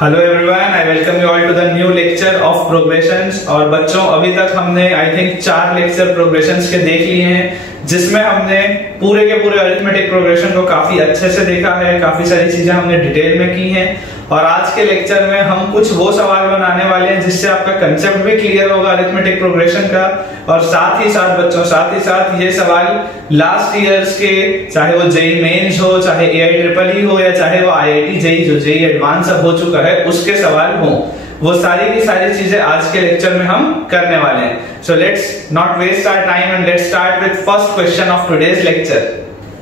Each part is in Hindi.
Hello everyone, I welcome you all to the new lecture of progressions. और बच्चों, अभी तक हमने आई थिंक 4 लेक्चर प्रोग्रेशंस के देख लिए हैं, जिसमें हमने पूरे के पूरे अरिथमेटिक प्रोग्रेशन को काफी अच्छे से देखा है। काफी सारी चीजें हमने डिटेल में की हैं और आज के लेक्चर में हम कुछ वो सवाल बनाने वाले हैं जिससे आपका कंसेप्ट भी क्लियर होगा अरिथमेटिक प्रोग्रेशन का। और साथ ही साथ बच्चों, साथ ही साथ ये सवाल लास्ट ईयर्स के, चाहे वो जेईई मेंस हो, चाहे AIEEE हो, या चाहे वो IIT जेईई जो जेईई एडवांस अब हो चुका है उसके सवाल हो, वो सारी की सारी चीजें आज के लेक्चर में हम करने वाले हैं। So let's not waste our time and let's start with first question of today's lecture.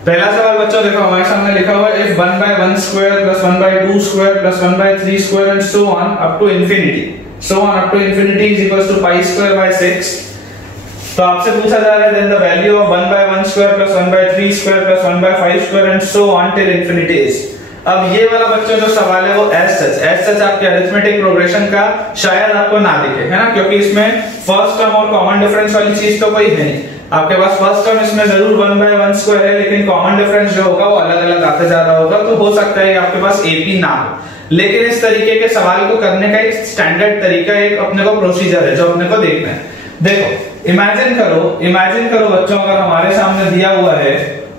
पहला सवाल बच्चों देखो, हमारे सामने लिखा हुआ है if 1/1 square plus 1/2 square plus 1/3 square and so on up to infinity is equals to pi square by 6। तो आपसे पूछा जा रहा है then the value of 1/1 square plus 1/3 square plus 1/5 square and so on till infinity is। अब ये वाला बच्चों जो सवाल है वो एज सच आपके अरिथमेटिक प्रोग्रेशन का शायद आपको ना दिखे, है ना, क्योंकि इसमें फर्स्ट टर्म और कॉमन डिफरेंस वाली चीज तो कोई है नहीं। आपके पास फर्स्ट टर्म इसमें जरूर 1/1 स्क्वायर है, लेकिन कॉमन डिफरेंस जो होगा वो अलग अलग आते जा रहा होगा, तो हो सकता है आपके पास AP ना हो। लेकिन इस तरीके के सवाल को करने का एक स्टैंडर्ड तरीका, एक अपने को प्रोसीजर है जो अपने को देखना है। देखो, इमेजिन करो बच्चों, अगर हमारे सामने दिया हुआ है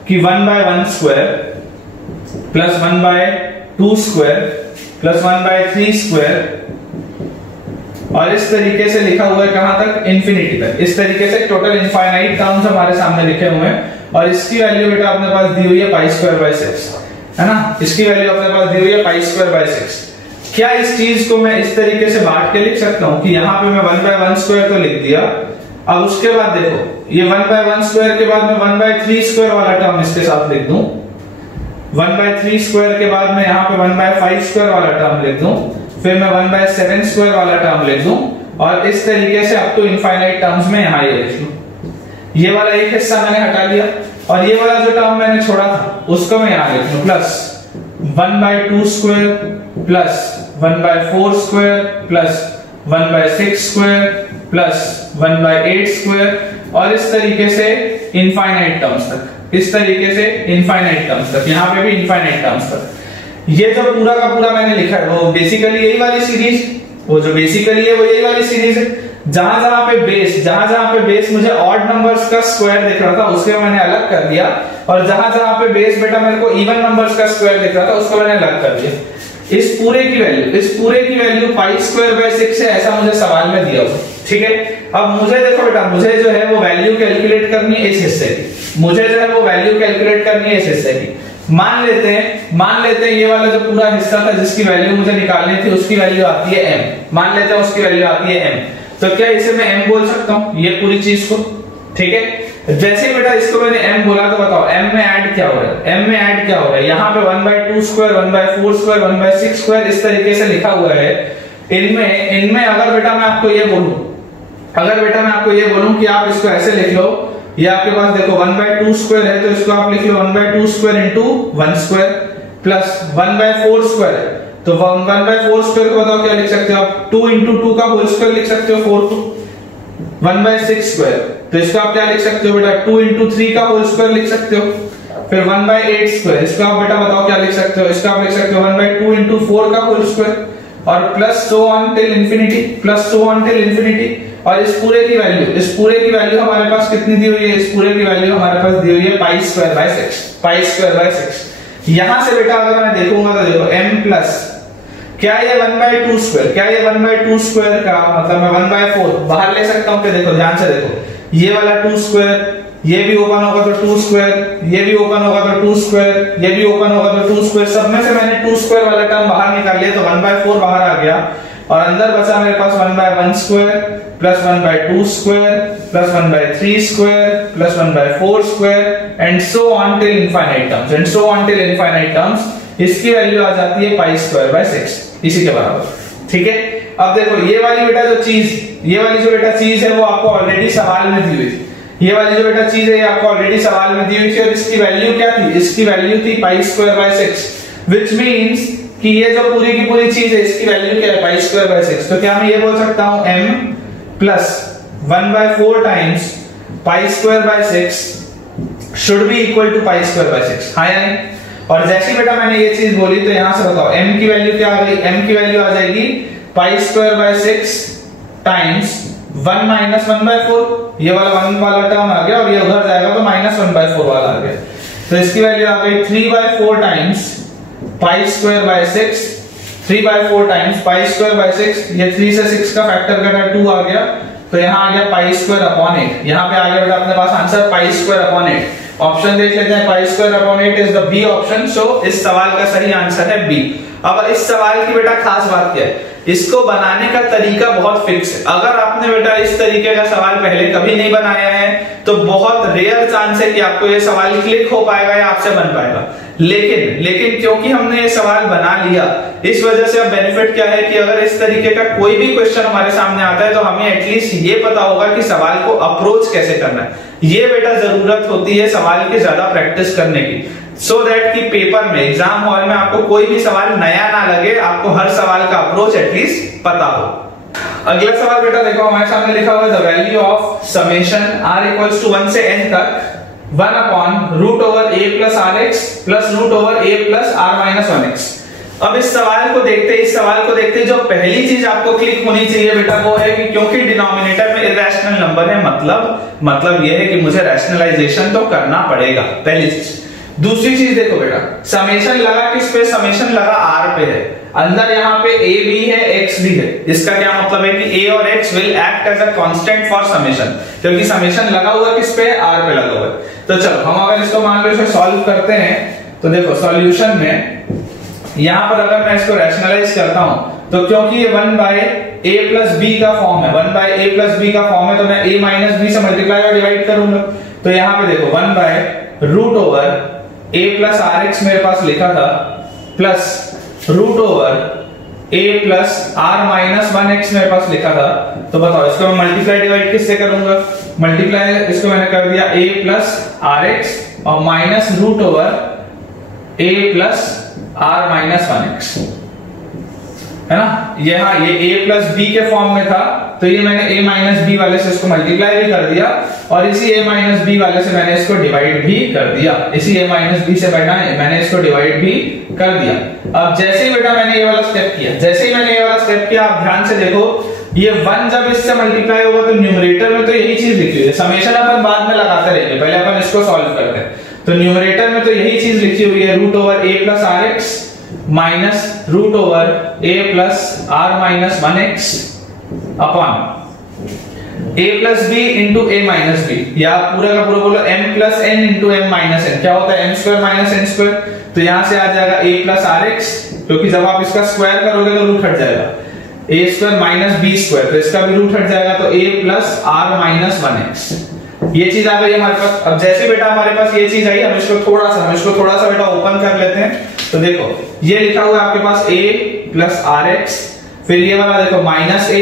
कि 1/1 square plus 1/2 square plus 1/3 square, और इस तरीके से लिखा हुआ है कहां तक, इंफिनिटी तक। इस तरीके से टोटल इनफाइनाइट टर्म्स हमारे सामने लिखे हुए हैं, और इसकी वैल्यू बेटा अपने पास दी हुई है पाई स्क्वायर बाय 6, है ना। इसकी वैल्यू अपने पास दी हुई है पाई स्क्वायर बाय 6। क्या इस चीज को मैं इस तरीके से बांट के लिख सकता हूं कि यहां पे मैं 1/1 स्क्वायर तो लिख दिया, अब उसके बाद देखो ये 1/1 स्क्वायर के बाद मैं 1/3 स्क्वायर वाला टर्म इसके साथ लिख दूं, 1/3 स्क्वायर के बाद मैं यहाँ पे 1/5 स्क्वायर वाला टर्म लिख दूं, फिर मैं 1/7 स्क्वायर वाला टर्म लिख दूं, और इस तरीके से अप टू इनफाइनाइट टर्म्स में यहाँ ये लिख लूं। ये वाला एक हिस्सा मैंने हटा लिया, और ये वाला जो टर्म मैंने छोड़ा था उसको मैं यहाँ लिख लूं, plus 1/2 square plus 1/4 square plus 1/6 square plus 1/8 square, और इस तरीके से इनफाइनाइट टर्म्स तक, इस तरीके से इनफाइनाइट टर्म्स तक, यहाँ पे भी इनफाइनाइट टर्म्स तक। ये जो पूरा का पूरा मैंने लिखा है वो बेसिकली यही वाली सीरीज, वो जो बेसिकली है वो यही वाली सीरीज है। जहां जहां पे बेस मुझे ऑड नंबर्स का स्क्वायर दिख रहा था उसके मैंने अलग कर दिया, और जहां जहां पे बेस बेटा मेरे को इवन नंबर्स का स्क्वायर दिख रहा था उसको मैंने अलग कर दिया। इस पूरे की वैल्यू पाई स्क्वायर बाय 6 है, ऐसा मुझे सवाल में दिया हुआ, ठीक है। अब मुझे देखो बेटा, मुझे जो है वो वैल्यू कैलकुलेट करनी है इस हिस्से की, मान लेते हैं ये वाला जो पूरा हिस्सा था जिसकी वैल्यू मुझे निकालनी थी उसकी वैल्यू आती है m, मान लेते हैं उसकी वैल्यू आती है m। तो क्या इसे मैं m बोल सकता हूं ये पूरी चीज को, ठीक है। जैसे बेटा इसको मैंने m बोला तो बताओ m में ऐड क्या हो रहा है, यहाँ पे 1/2 स्क्वायर 1/4 स्क्वायर 1/6 स्क्वायर इस तरीके से लिखा हुआ है। इनमें अगर बेटा मैं आपको ये बोलूं कि आप इसको ऐसे लिख लो, ये आपके पास देखो 1/2 स्क्वायर है तो इसको आप लिख लो 1/2 square into 1 square plus 1/4 square है तो 1/4 स्क्वायर को बताओ क्या लिख सकते हो आप, 2 इंटू 2 का होल स्क्वायर लिख सकते हो 4 टू 1/6 स्क्वायर, तो इसको आप क्या लिख सकते हो बेटा 2 इंटू 3 का होल स्क्वायर लिख सकते हो। फिर 1/8 स्क्वायर, इसको आप बेटा बताओ क्या लिख सकते हो, इसको आप लिख सकते हो 1/2 इंटू 4 का होल स्क्वायर, और plus so on till infinity. और इस पूरे की वैल्यू हमारे पास कितनी दी हुई है, इस पूरे की वैल्यू हमारे पास दी हुई है पाई स्क्वायर बाय 6। यहां से बेटा अगर मैं देखूंगा तो देखो m प्लस क्या ये 1/2 स्क्वायर का मतलब मैं 1/4 बाहर ले सकता हूं। देखो ध्यान से देखो, ये वाला 2 स्क्वायर, ये भी ओपन होगा तो 2 स्क्वायर, ये भी ओपन होगा तो 2 स्क्वायर, ये भी ओपन होगा तो 2 स्क्वायर, सब में से मैंने 2 स्क्वायर वाला टर्म बाहर निकाल लिया तो 1/4 बाहर आ गया, और अंदर बचा मेरे पास 1/1 square plus 1/2 square plus 1/3 square plus 1/4 square and so on till infinite terms. इसकी वैल्यू आ जाती है पाई स्क्वायर बाय 6, इसी के बराबर, ठीक है। अब देखो ये वाली बेटा चीज है वो आपको ऑलरेडी सवाल में दी हुई थी, और इसकी वैल्यू क्या थी, इसकी वैल्यू थी पाई स्क्वायर बाय 6, व्हिच मींस कि ये जो पूरी की पूरी चीज है इसकी वैल्यू क्या है पाई स्क्वायर बाय 6। तो क्या मैं ये बोल सकता हूं m plus 1/4 times pi square by 6 should be equal to pi square by 6, हाँ या नहीं। और जैसे बेटा मैंने ये चीज बोली तो यहां से बताओ m की वैल्यू क्या आ गई, m की वैल्यू आ जाएगी पाई स्क्वायर बाय 6 टाइम्स 1 माइनस 1/4, ये वाला 1 वाला टर्म आ गया और ये उधर जाएगा तो माइनस 1/4 वाला आ गया, तो इसकी वैल्यू आ गई 3/4 times pi square by 6, 3/4 times pi square by 6, ये 3 से 6 का फैक्टर कटा 2 आ गया, तो यहाँ आ गया पाई स्क्वायर अपॉन 8, यहाँ पे आ गया बेटा अपने पास answer pi square upon 8। Option देख लेते हैं, pi square upon 8 is the B option, so इस सवाल का सही आंसर है बी। अब इस सवाल की बेटा खास बात क्या है, इसको बनाने का तरीका बहुत फिक्स है। अगर आपने बेटा इस तरीके का सवाल पहले कभी नहीं बनाया है तो बहुत रेयर चांस है कि आपको ये सवाल क्लिक हो पाएगा या आपसे बन पाएगा, लेकिन क्योंकि हमने ये सवाल बना लिया, इस वजह से अब बेनिफिट क्या है कि अगर इस तरीके का कोई भी क्वेश्चन हमारे सामने आता है तो हमें एटलीस्ट ये पता होगा कि सवाल को अप्रोच कैसे करना है। ये बेटा जरूरत होती है सवाल की ज्यादा प्रैक्टिस करने की, सो दैट कि पेपर में एग्जाम हॉल में आपको कोई भी सवाल नया ना लगे, आपको हर सवाल का अप्रोच एटलीस्ट पता हो। अगला सवाल बेटा देखो हमारे सामने लिखा हुआ है the value of summation r equals to 1 से n तक 1 upon root over a plus r x plus root over a plus r minus 1x। अब इस सवाल को देखते जो पहली चीज आपको क्लिक होनी चाहिए बेटा वो है कि क्योंकि डिनोमिनेटर में इरेशनल नंबर है, मतलब ये है कि मुझे रैशनलाइजेशन तो करना पड़ेगा, पहली चीज। दूसरी चीज देखो बेटा, समेशन लगा किस पे, समेशन लगा r पे है, अंदर यहाँ पे a भी है x भी है, इसका क्या मतलब है कि a और x will act as a constant for summation, क्योंकि समेशन लगा हुआ किस पे, r पे लगा हुआ है। तो चलो हम अगर इसको मान लो इसे सॉल्व करते हैं तो देखो सॉल्यूशन में यहां पर अगर मैं इसको रैशनलाइज करता हूं तो क्योंकि ये 1 बाय a प्लस b का फॉर्म है, 1 बाय a प्लस b का फॉर्म है, तो मैं a माइनस b से मल्टीप्लाई और डिवाइड करूंगा, तो यहां पे देखो 1 by root over a plus r x मेरे पास लिखा था plus root over a plus r minus 1x मेरे पास लिखा था, तो बताओ इसको मैं मल्टीप्लाई डिवाइड किससे करूंगा, मल्टीप्लाई इसको मैंने कर दिया a प्लस आर एक्स और minus root over a plus r minus 1x, है ना। ये a प्लस बी के फॉर्म में था तो ये मैंने a माइनस बी वाले से इसको मल्टीप्लाई भी कर दिया और इसी a माइनस बी वाले से मैंने इसको डिवाइड भी कर दिया, इसी a माइनस बी से मैंने इसको डिवाइड भी कर दिया। अब जैसे ही बेटा मैंने ये वाला स्टेप किया, आप ध्यान से देखो ये 1 जब इससे मल्टीप्लाई होगा तो न्यूमरेटर में तो यही चीज लिखी हुई है, समेशन अपन बाद में लगाते रहेंगे, पहले अपन इसको सॉल्व करते हैं। तो न्यूमरेटर में तो यही चीज लिखी हुई है root over a plus r x minus root over a plus r minus 1x upon a plus b into a minus b, या पूरा का पूरा बोलो m plus n into m minus n, क्या होता है m square minus n square, तो यहां से आ जाएगा a प्लस आर एक्स, क्योंकि जब आप इसका स्क्वायर करोगे तो रूट हट जाएगा, a square minus b square, तो इसका भी रूट हट जाएगा, तो a plus r minus 1x, ये चीज आ गई हमारे पास। अब जैसे बेटा हमारे पास ये चीज आई, हम इसको थोड़ा सा बेटा ओपन कर लेते हैं, तो देखो ये लिखा हुआ है आपके पास a प्लस आर एक्स, फिर ये वाला देखो माइनस a,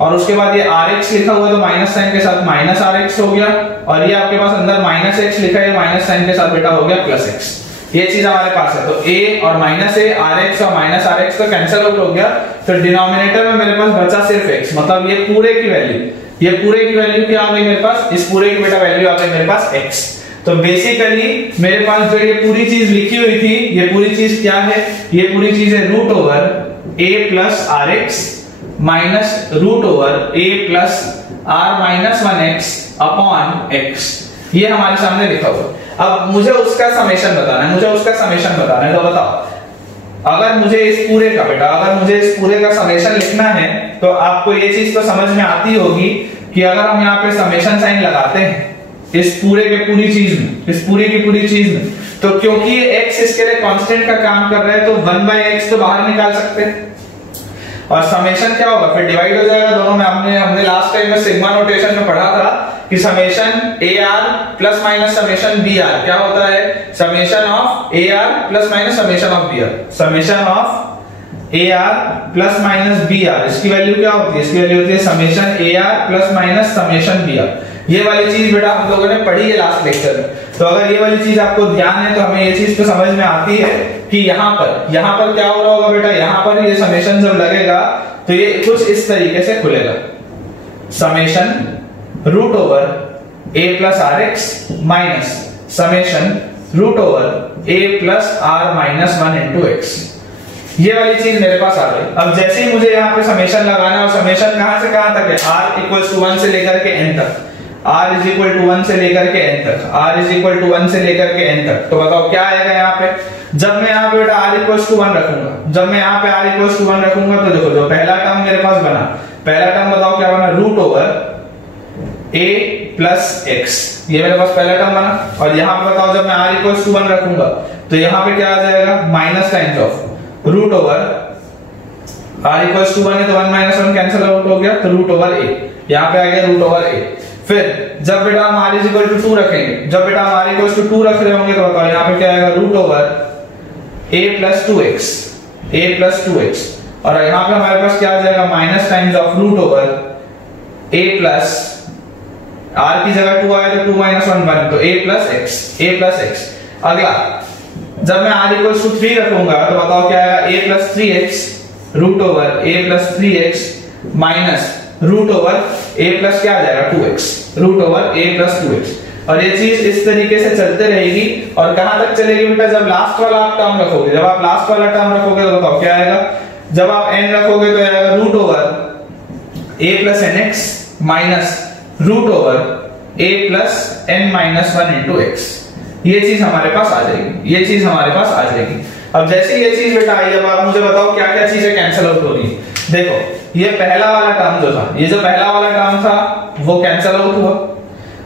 और उसके बाद ये आर एक्स लिखा हुआ है तो माइनस साइन के साथ माइनस आर एक्स हो गया, और ये आपके पास अंदर माइनस एक्स लिखा है, माइनस साइन के साथ बेटा हो गया प्लस एक्स, ये चीज हमारे पास है। तो a और माइनस a, आर एक्स और माइनस आर एक्स तो कैंसिल आउट हो गया, तो डिनोमिनेटर में मेरे पास बचा सिर्फ x, मतलब ये पूरे की वैल्यू क्या आ गई मेरे पास, इस पूरे की बेटा वैल्यू आ गई मेरे पास x। तो बेसिकली मेरे पास जो ये पूरी चीज लिखी हुई थी, ये पूरी चीज क्या है, ये पूरी चीज है root over a plus r x minus root over a plus r minus 1x upon x, ये हमारे सामने लिखा हुआ। अब मुझे उसका समेशन बताना है, तो बताओ अगर मुझे इस पूरे का समेशन लिखना है तो आपको ये चीज तो समझ में आती होगी कि अगर हम यहाँ पे समेशन साइन लगाते हैं इस पूरे की पूरी चीज में, तो क्योंकि ये x इसके लिए कांस्टेंट का काम कर रहा है तो 1/x तो बाहर निकाल सकते हैं, और समेशन क्या होगा फिर डिवाइड हो जाएगा दोनों में। हमने लास्ट टाइम में सिग्मा नोटेशन में पढ़ा था कि summation AR plus minus summation BR क्या होता है, summation of AR plus minus summation of BR, summation of AR plus minus BR, इसकी वैल्यू क्या होती है, इसकी वैल्यू होती है summation AR plus minus summation BR। ये वाली चीज बेटा हम लोगों ने पढ़ी है लास्ट लेक्चर में, तो अगर ये वाली चीज आपको ध्यान है तो हमें ये चीज तो समझ में आती है कि यहाँ पर क्या हो रहा होगा बेटा, यहाँ पर ये समेशन जब लगेगा तो ये कुछ इस तरीके से खुलेगा, summation root over a plus r x minus summation root over A plus r minus 1 into x. ये वाली चीज मेरे पास आ गई। अब जैसे ही मुझे यहाँ पे समेशन लगाना है, और समेशन कहां से कहां तक है, r इक्वल टू 1 से लेकर के n तक, r इज इक्वल टू 1 से लेकर के n तक, r इज इक्वल टू 1 से लेकर के n तक। तो बताओ क्या आएगा यहाँ पे, जब मैं यहाँ पे बेटा r इक्वल टू 1 रखूंगा, जब मैं यहाँ पे r इक्वल टू 1 रखूंगा, तो देखो जो पहला टर्म मेरे पास बना, पहला टर्म बताओ क्या बना, root over a plus x, ये मेरे पास पहला टर्म बना। और यहाँ पे बताओ जब मैं r इक्वल टू 1 रखूंगा, तो यहाँ पे क्या आ जाएगा, minus times of root over r equal to 1 है तो 1 माइनस 1 कैंसिल आउट हो गया, तो रूट ओवर a, यहाँ पे आ गया रूट ओवर a। फिर जब बेटा हम r इक्वल टू 2 रखेंगे, जब बेटा हम r इक्वल टू 2 रख रहे होंगे, तो बताओ यहाँ पे क्या आएगा, root over a plus 2x, a plus 2x। और यहाँ पे हमारे पास क्या आ जाएगा, minus times of root over a plus, r की जगह 2 आया तो 2 माइनस 1 बन, तो a plus x, a plus x। अगला जब मैं r इक्वल टू 3 रखूंगा, तो बताओ क्या आएगा, a plus 3x root over a plus 3x minus root over a plus क्या आ जाएगा, 2x, root over a plus 2x। और ये चीज इस तरीके से चलते रहेगी। और कहां तक चलेगी बेटा, जब लास्ट वाला आप टर्म रखोगे, जब आप लास्ट वाला टर्म रखोगे, तो बताओ क्या आएगा, जब आप n रखोगे तो आएगा root over a plus nx minus root over a plus n minus 1 into x। ये चीज हमारे पास आ जाएगी, ये चीज हमारे पास आ जाएगी। अब जैसे ये चीज बेटा आई, अब आप मुझे बताओ क्या क्या चीजें कैंसिल आउट हो रही है। देखो ये पहला वाला टर्म जो था, ये जो पहला वाला टर्म था वो कैंसिल आउट हुआ।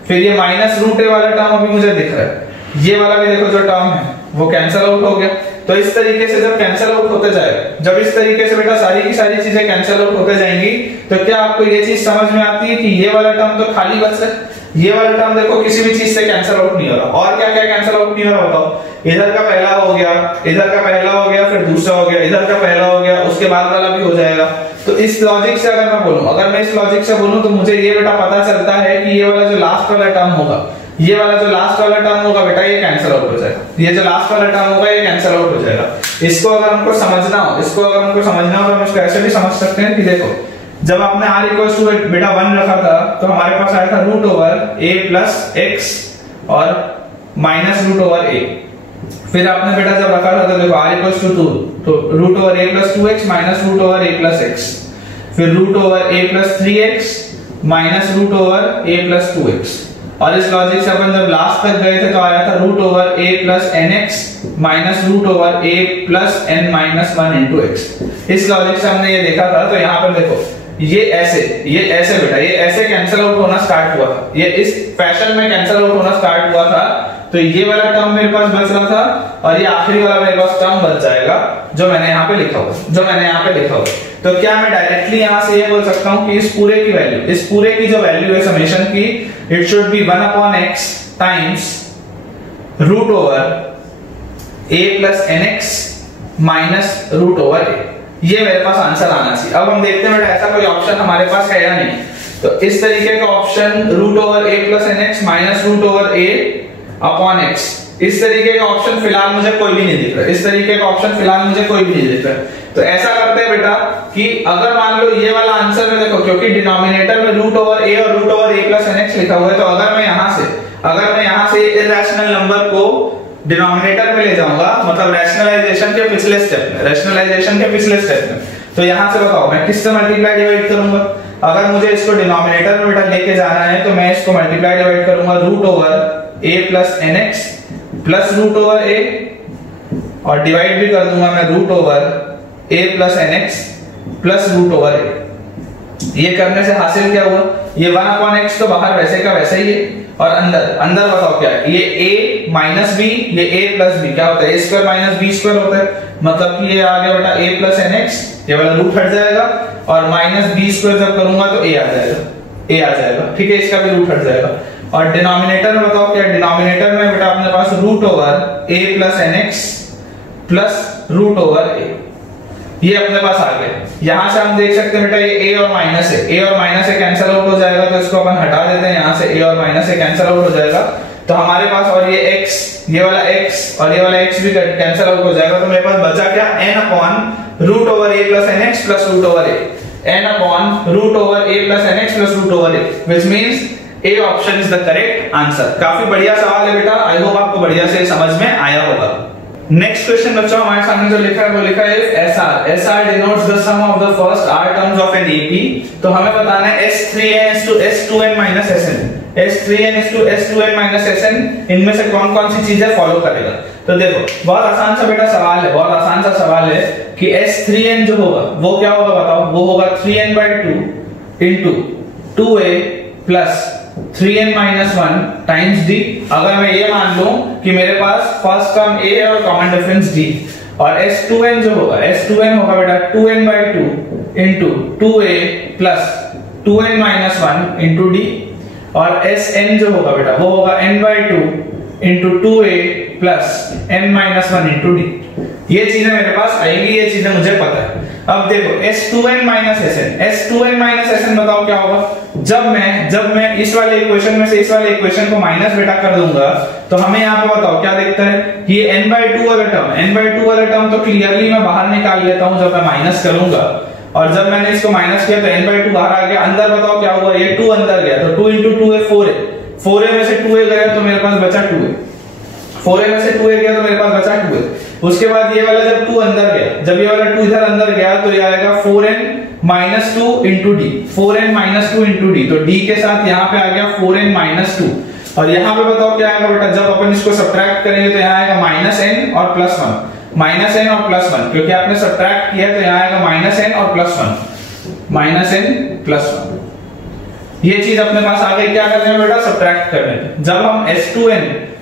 फिर ये माइनस रूट ए वाला टर्म अभी मुझे दिख रहा है, ये वाला भी देखो जो टर्म है वो कैंसिल आउट हो गया। तो इस तरीके से जब कैंसिल आउट होते जाएगा, जब इस तरीके से बेटा सारी की सारी चीजें कैंसिल आउट होते जाएंगी, तो क्या आपको ये चीज समझ में आती है कि ये वाला टर्म तो खाली बच रहा है, ये वाला टर्म देखो किसी भी चीज से कैंसिल आउट नहीं हो रहा। और क्या क्या कैंसिल आउट नहीं हो रहा बताओ, इधर का पहला हो गया, इधर का पहला हो गया, फिर दूसरा हो गया, इधर का पहला हो गया, उसके बाद वाला भी हो जाएगा। तो इस लॉजिक से अगर मैं बोलूं, अगर मैं इस लॉजिक से बोलूं, तो मुझे ये बेटा पता चलता है कि ये वाला जो लास्ट वाला टर्म होगा, ये वाला जो लास्ट वाला टर्म होगा बेटा, ये कैंसिल आउट हो जाएगा, ये जो लास्ट वाला टर्म होगा ये कैंसिल आउट हो जाएगा। इसको अगर हमको समझना हो, इसको अगर हमको समझना हो, तो हम इसको ऐसे भी समझ सकते हैं कि देखो जब आपने r इक्वल टू बेटा 1 रखा था, तो हमारे पास आया था root over a plus x और माइनस रूट ओवर a। फिर आपने बेटा जब रखा था, तो देखो r इक्वल टू 2, तो root over a plus 2x minus root over a plus x। फिर root over a plus 3x minus root over a plus 2x। और इस लॉजिक से अपन जब लास्ट तक गए थे, तो आया था root over a plus nx minus root over a plus n minus 1 into x। इस लॉजिक से हमने ये देखा था। तो यहाँ पर देखो ये ऐसे बेटा, ये ऐसे कैंसिल आउट होना स्टार्ट हुआ था, ये इस फैशन में कैंसिल आउट होना स्टार्ट हुआ था। तो ये वाला टर्म मेरे पास बच रहा था, और ये आखिरी वाला मेरे पास टर्म बच जाएगा जो मैंने यहाँ पे लिखा हुआ, तो क्या मैं डायरेक्टली यहाँ से ये बोल सकता हूँ कि इस पूरे की वैल्यू, इस पूरे की जो वैल्यू है समेशन की, it should be 1 upon x times root over a plus nx minus root over a। ये मेरे पास आंसर आना चाहिए। अब हम देखते हैं बेटा ऐसा कोई ऑप्शन हमारे पास है या नहीं। तो इस तरीके का option root over a plus nx minus root over a upon x, इस तरीके का ऑप्शन फिलहाल मुझे कोई भी नहीं दिख रहा, इस तरीके का ऑप्शन फिलहाल मुझे कोई भी नहीं दिख रहा। तो ऐसा करते हैं बेटा कि अगर मान लो ये वाला आंसर में देखो, क्योंकि डिनोमिनेटर में रूट ओवर a और root over a plus nx लिखा हुआ है, तो अगर मैं यहाँ से इरैशनल नंबर को डिनोमिनेटर में ले जाऊंगा, मतलब रैशनलाइजेशन के पिछले स्टेप में, तो यहां से बताओ मैं किससे मल्टीप्लाई डिवाइड करूंगा। अगर मुझे इसको डिनोमिनेटर में बेटा लेके जाना है, तो मैं इसको मल्टीप्लाई डिवाइड करूंगा root over a plus nx plus root over a, और डिवाइड भी कर दूंगा मैं root over a plus nx plus root over a। ये करने से हासिल क्या हुआ, ये 1 अपॉन x तो बाहर वैसे का वैसे ही है, और अंदर बताओ क्या है, ये a माइनस b, ये a प्लस b क्या होता है, a square minus b square होता है। मतलब कि ये आ गया बेटा a प्लस nx, ये वाला रूट हट जाएगा, और माइनस b स्क्वायर जब करूंगा तो a आ जाएगा, ठीक है, इसका भी रूट हट जाएगा। और डिनोमिनेटर में बताओ क्या, डिनोमिनेटर में बेटा अपने पास root over a plus nx plus root over a, ये अपने पास आ गया। यहां से हम देख सकते हैं बेटा ये a और माइनस है, कैंसिल आउट हो जाएगा, तो इसको अपन हटा देते हैं यहाँ से, a और माइनस है कैंसिल आउट हो जाएगा। तो हमारे पास और ये x, ये वाला x और ये वाला x भी कैंसिल आउट हो जाएगा। तो मेरे पास बचा क्या, n upon root over a plus nx plus root over a, n upon root over a plus nx plus root over a, which means A option is the correct answer. काफी बढ़िया सवाल है बेटा, आई होप आपको बढ़िया से समझ में आया होगा। नेक्स्ट क्वेश्चन बच्चों हमारे सामने जो लिखा है वो लिखा है SR। SR denotes the sum of the first R terms of an AP। तो हमें बताना है S3n is to S2n minus Sn। S3n is to S2n minus Sn, इनमें से कौन कौन सी चीजें फॉलो करेगा। तो देखो बहुत आसान सा बेटा सवाल है, बहुत आसान सा सवाल है कि S3n जो होगा वो क्या होगा बताओ, वो होगा 3n/2 into 2a plus 3n minus 1 times d। अगर मैं ये मान लूं कि मेरे पास फर्स्ट टर्म a है और कॉमन डिफरेंस d, और S2n जो होगा S2n होगा बेटा 2n/2 into 2a plus 2n minus 1 into d, और Sn जो होगा बेटा वो होगा n/2 into 2a plus n minus 1 into d। ये चीजें मेरे पास आएंगी, ये चीजें मुझे पता है। अब देखो S2n minus Sn, S2n minus Sn बताओ क्या होगा। जब मैं इस वाले इक्वेशन में से इस वाले इक्वेशन को माइनस बेटा कर दूंगा तो हमें यहाँ पे बताओ क्या दिखता है, ये n/2 वाला टर्म तो क्लियरली मैं बाहर निकाल लेता हूँ जब मैं माइनस करूंगा, और जब मैंने इसको माइनस किया तो n/2 बाहर आ गया, अंदर बताओ क्या हुआ, ये 2 अंदर गया तो 2 into 2 है 4a, 4a में से 2a गया तो मेरे पास बचा 2a, 4a में से 2a गया तो मेरे पास बचा 2a। उसके बाद ये वाला जब 2 अंदर गया, जब ये वाला 2 इधर अंदर गया तो ये आएगा 4n minus 2 into d, 4n minus 2 into d, तो d के साथ यहाँ पे आ गया 4n minus 2, और यहाँ पे बताओ क्या आएगा बेटा, जब अपन इसको सब्ट्रैक्ट करेंगे तो यहाँ आएगा -n और +1, -n और +1, क्योंकि आपने सब्ट्रैक्ट किया तो यहाँ आएगा -n और +1, -n +1। ये चीज अपने पास आ गई, क्या करने में बेटा, सब्ट्रैक्ट करने में।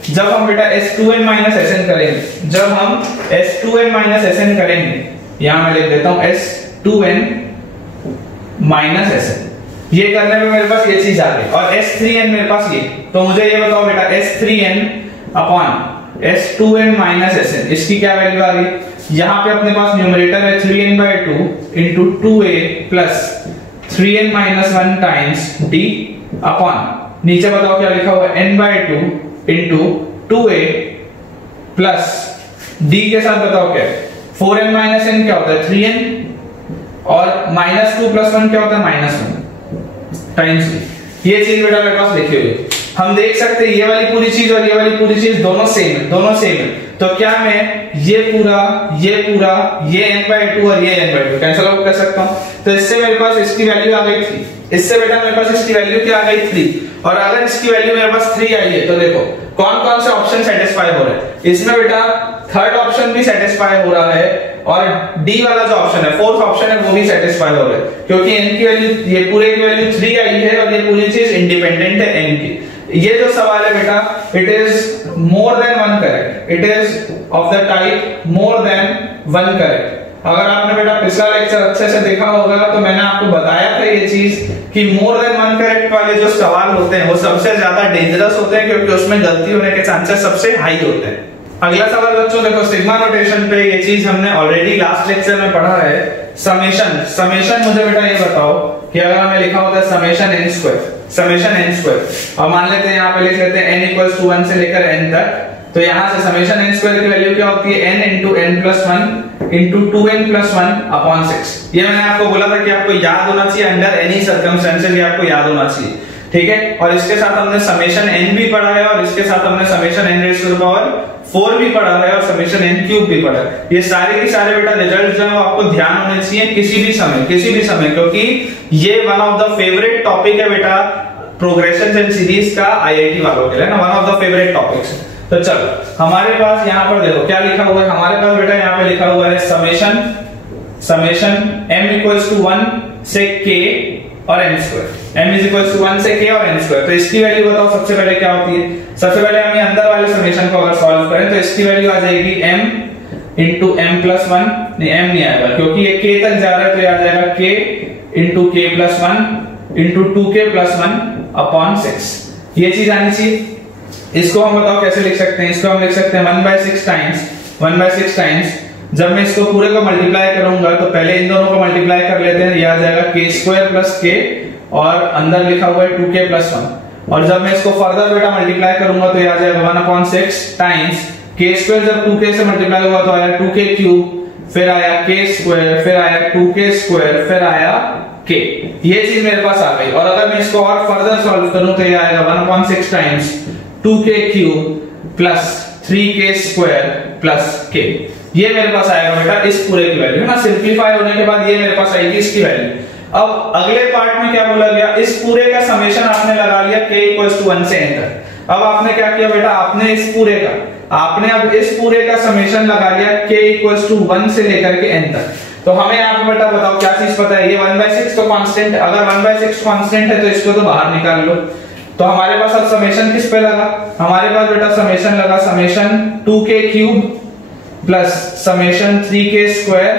जब हम बेटा S2n minus Sn करेंगे, जब हम S2n minus Sn करेंगे, यहां मैं लिख देता हूं S2n minus Sn, ये करने में मेरे पास ये चीज आ गई, और S3n मेरे पास ये, तो मुझे ये बताओ बेटा S3n upon S2n minus Sn, इसकी क्या वैल्यू आ रही। यहां पे अपने पास न्यूमरेटर है 3n/2 into 2a plus 3n minus 1 times d upon नीचे बताओ क्या लिखा हुआ है n/2 into 2a plus d के साथ बताओ क्या है, 4n minus n क्या होता है 3n, और -2 + 1 क्या होता है -1 टाइम्स d। ये चीज बेटा मेरे पास लिखी हुई है, हम देख सकते हैं ये वाली पूरी चीज और ये वाली पूरी चीज दोनों सेम है, तो क्या मैं ये पूरा ये n/2 और ये n/2 कैंसिल आउट कर सकता हूं। तो इससे मेरे पास इसकी वैल्यू आ गई 3, इससे बेटा मेरे पास इसकी वैल्यू क्या आ गई 3, और अगर इसकी वैल्यू मेरे पास 3 आई है तो देखो कौन कौन से ऑप्शन सेटिस्फाई हो रहे हैं इसमें बेटा, थर्ड ऑप्शन भी सेटिस्फाई हो रहा है, और डी वाला जो ऑप्शन है फोर्थ ऑप्शन है वो भी सेटिस्फाई हो रहा है, क्योंकि n की वैल्यू, ये पूरे की वैल्यू 3 आई है और ये पूरी चीज इंडिपेंडेंट है n की। ये जो सवाल है बेटा, it is more than one correct, it is of the type more than one correct. अगर आपने बेटा पिछला लेक्चर अच्छे से देखा होगा तो मैंने आपको बताया था ये चीज कि मोर देन वन करेक्ट वाले जो सवाल होते हैं वो सबसे ज्यादा डेंजरस होते हैं, क्योंकि उसमें गलती होने के चांसेस सबसे हाई होते हैं। अगला सवाल बच्चों देखो, सिग्मा नोटेशन पे ये चीज हमने ऑलरेडी लास्ट लेक्चर में पढ़ा है, समेशन मुझे बेटा ये बताओ कि अगर हमें लिखा होता है समेशन n स्क्वायर, और मान लेते हैं यहाँ पे लिख लेते हैं n इक्वल्स टू 1 से लेकर n तक, तो यहाँ से समेशन n स्क्वायर की वैल्यू क्या होती है, n into n plus 1 into 2n plus 1 upon 6। ये मैंने आपको बोला था कि आपको याद होना चाहिए, अंडर एनी सर्कमस्टेंसेस ये आपको याद होना चाहिए, ठीक है। और इसके साथ हमने समेशन n भी पढ़ा है, और इसके साथ हमने summation n raise to the power 4 भी पढ़ा है, और समेशन n क्यूब भी पढ़ा है। ये सारे के सारे बेटा रिजल्ट जो है आपको ध्यान होने चाहिए किसी भी समय, क्योंकि ये one of the favourite topic है बेटा प्रोग्रेशन एंड सीरीज का आईआईटी वालों के लिए ना, one of the favourite topics. तो चलो हमारे पास यहाँ पर देखो क्या लिखा हुआ है, हमारे पास बेटा यहाँ पे लिखा हुआ है समेशन m इक्वल्स टू 1 से k और n स्क्वायर, m इज इक्वल्स टू 1 से k और n स्क्वायर। तो इसकी वैल्यू बताओ सबसे पहले क्या होती है। सबसे पहले हम ये अंदर वाले समेशन को अगर सॉल्व करें तो इसकी वैल्यू आ जाएगी m into m plus 1, नहीं m नहीं आएगा क्योंकि ये k तक जा रहा है, तो ये आ जाएगा k into k plus 1 into 2k plus 1 upon 6। ये चीज आनी चाहिए। इसको हम बताओ कैसे लिख सकते हैं, इसको हम लिख सकते हैं 1/6 टाइम्स। जब मैं इसको पूरे को मल्टीप्लाई करूंगा तो पहले इन दोनों को मल्टीप्लाई कर लेते हैं, ये आ जाएगा k² plus k और अंदर लिखा हुआ है 2k plus 1, और जब मैं इसको फर्दर बेटा मल्टीप्लाई करूंगा तो ये आ जाएगा 1/6 टाइम्स k² जब 2k से मल्टीप्लाई हुआ तो आया 2k³ फिर आया k स्क्वायर, फिर आया 2k स्क्वायर, फिर आया k। ये चीज मेरे पास आ गई। और अगर मैं इसको और फर्दर सॉल्व करूं तो ये आएगा 1/6 times 2k cube plus 3k square plus k। ये मेरे पास आएगा बेटा इस पूरे की वैल्यू ना, सिंपलीफाई होने के बाद ये मेरे पास आएगी इसकी वैल्यू। अब अगले पार्ट में क्या बोला गया, इस पूरे का समेशन आपने लगा लिया k = 1 से n तक। अब आपने क्या किया बेटा, आपने इस पूरे का, आपने अब इस पूरे का समेशन लगा लिया k = 1 से लेकर के n तक। तो हमें यहाँ पे बेटा बताओ क्या चीज पता है, ये 1/6 तो कांस्टेंट है, अगर 1/6 कांस्टेंट है तो इसको तो बाहर निकाल लो। तो हमारे पास अब समेशन किस पे लगा, हमारे पास बेटा समेशन लगा summation 2k cube plus summation 3k square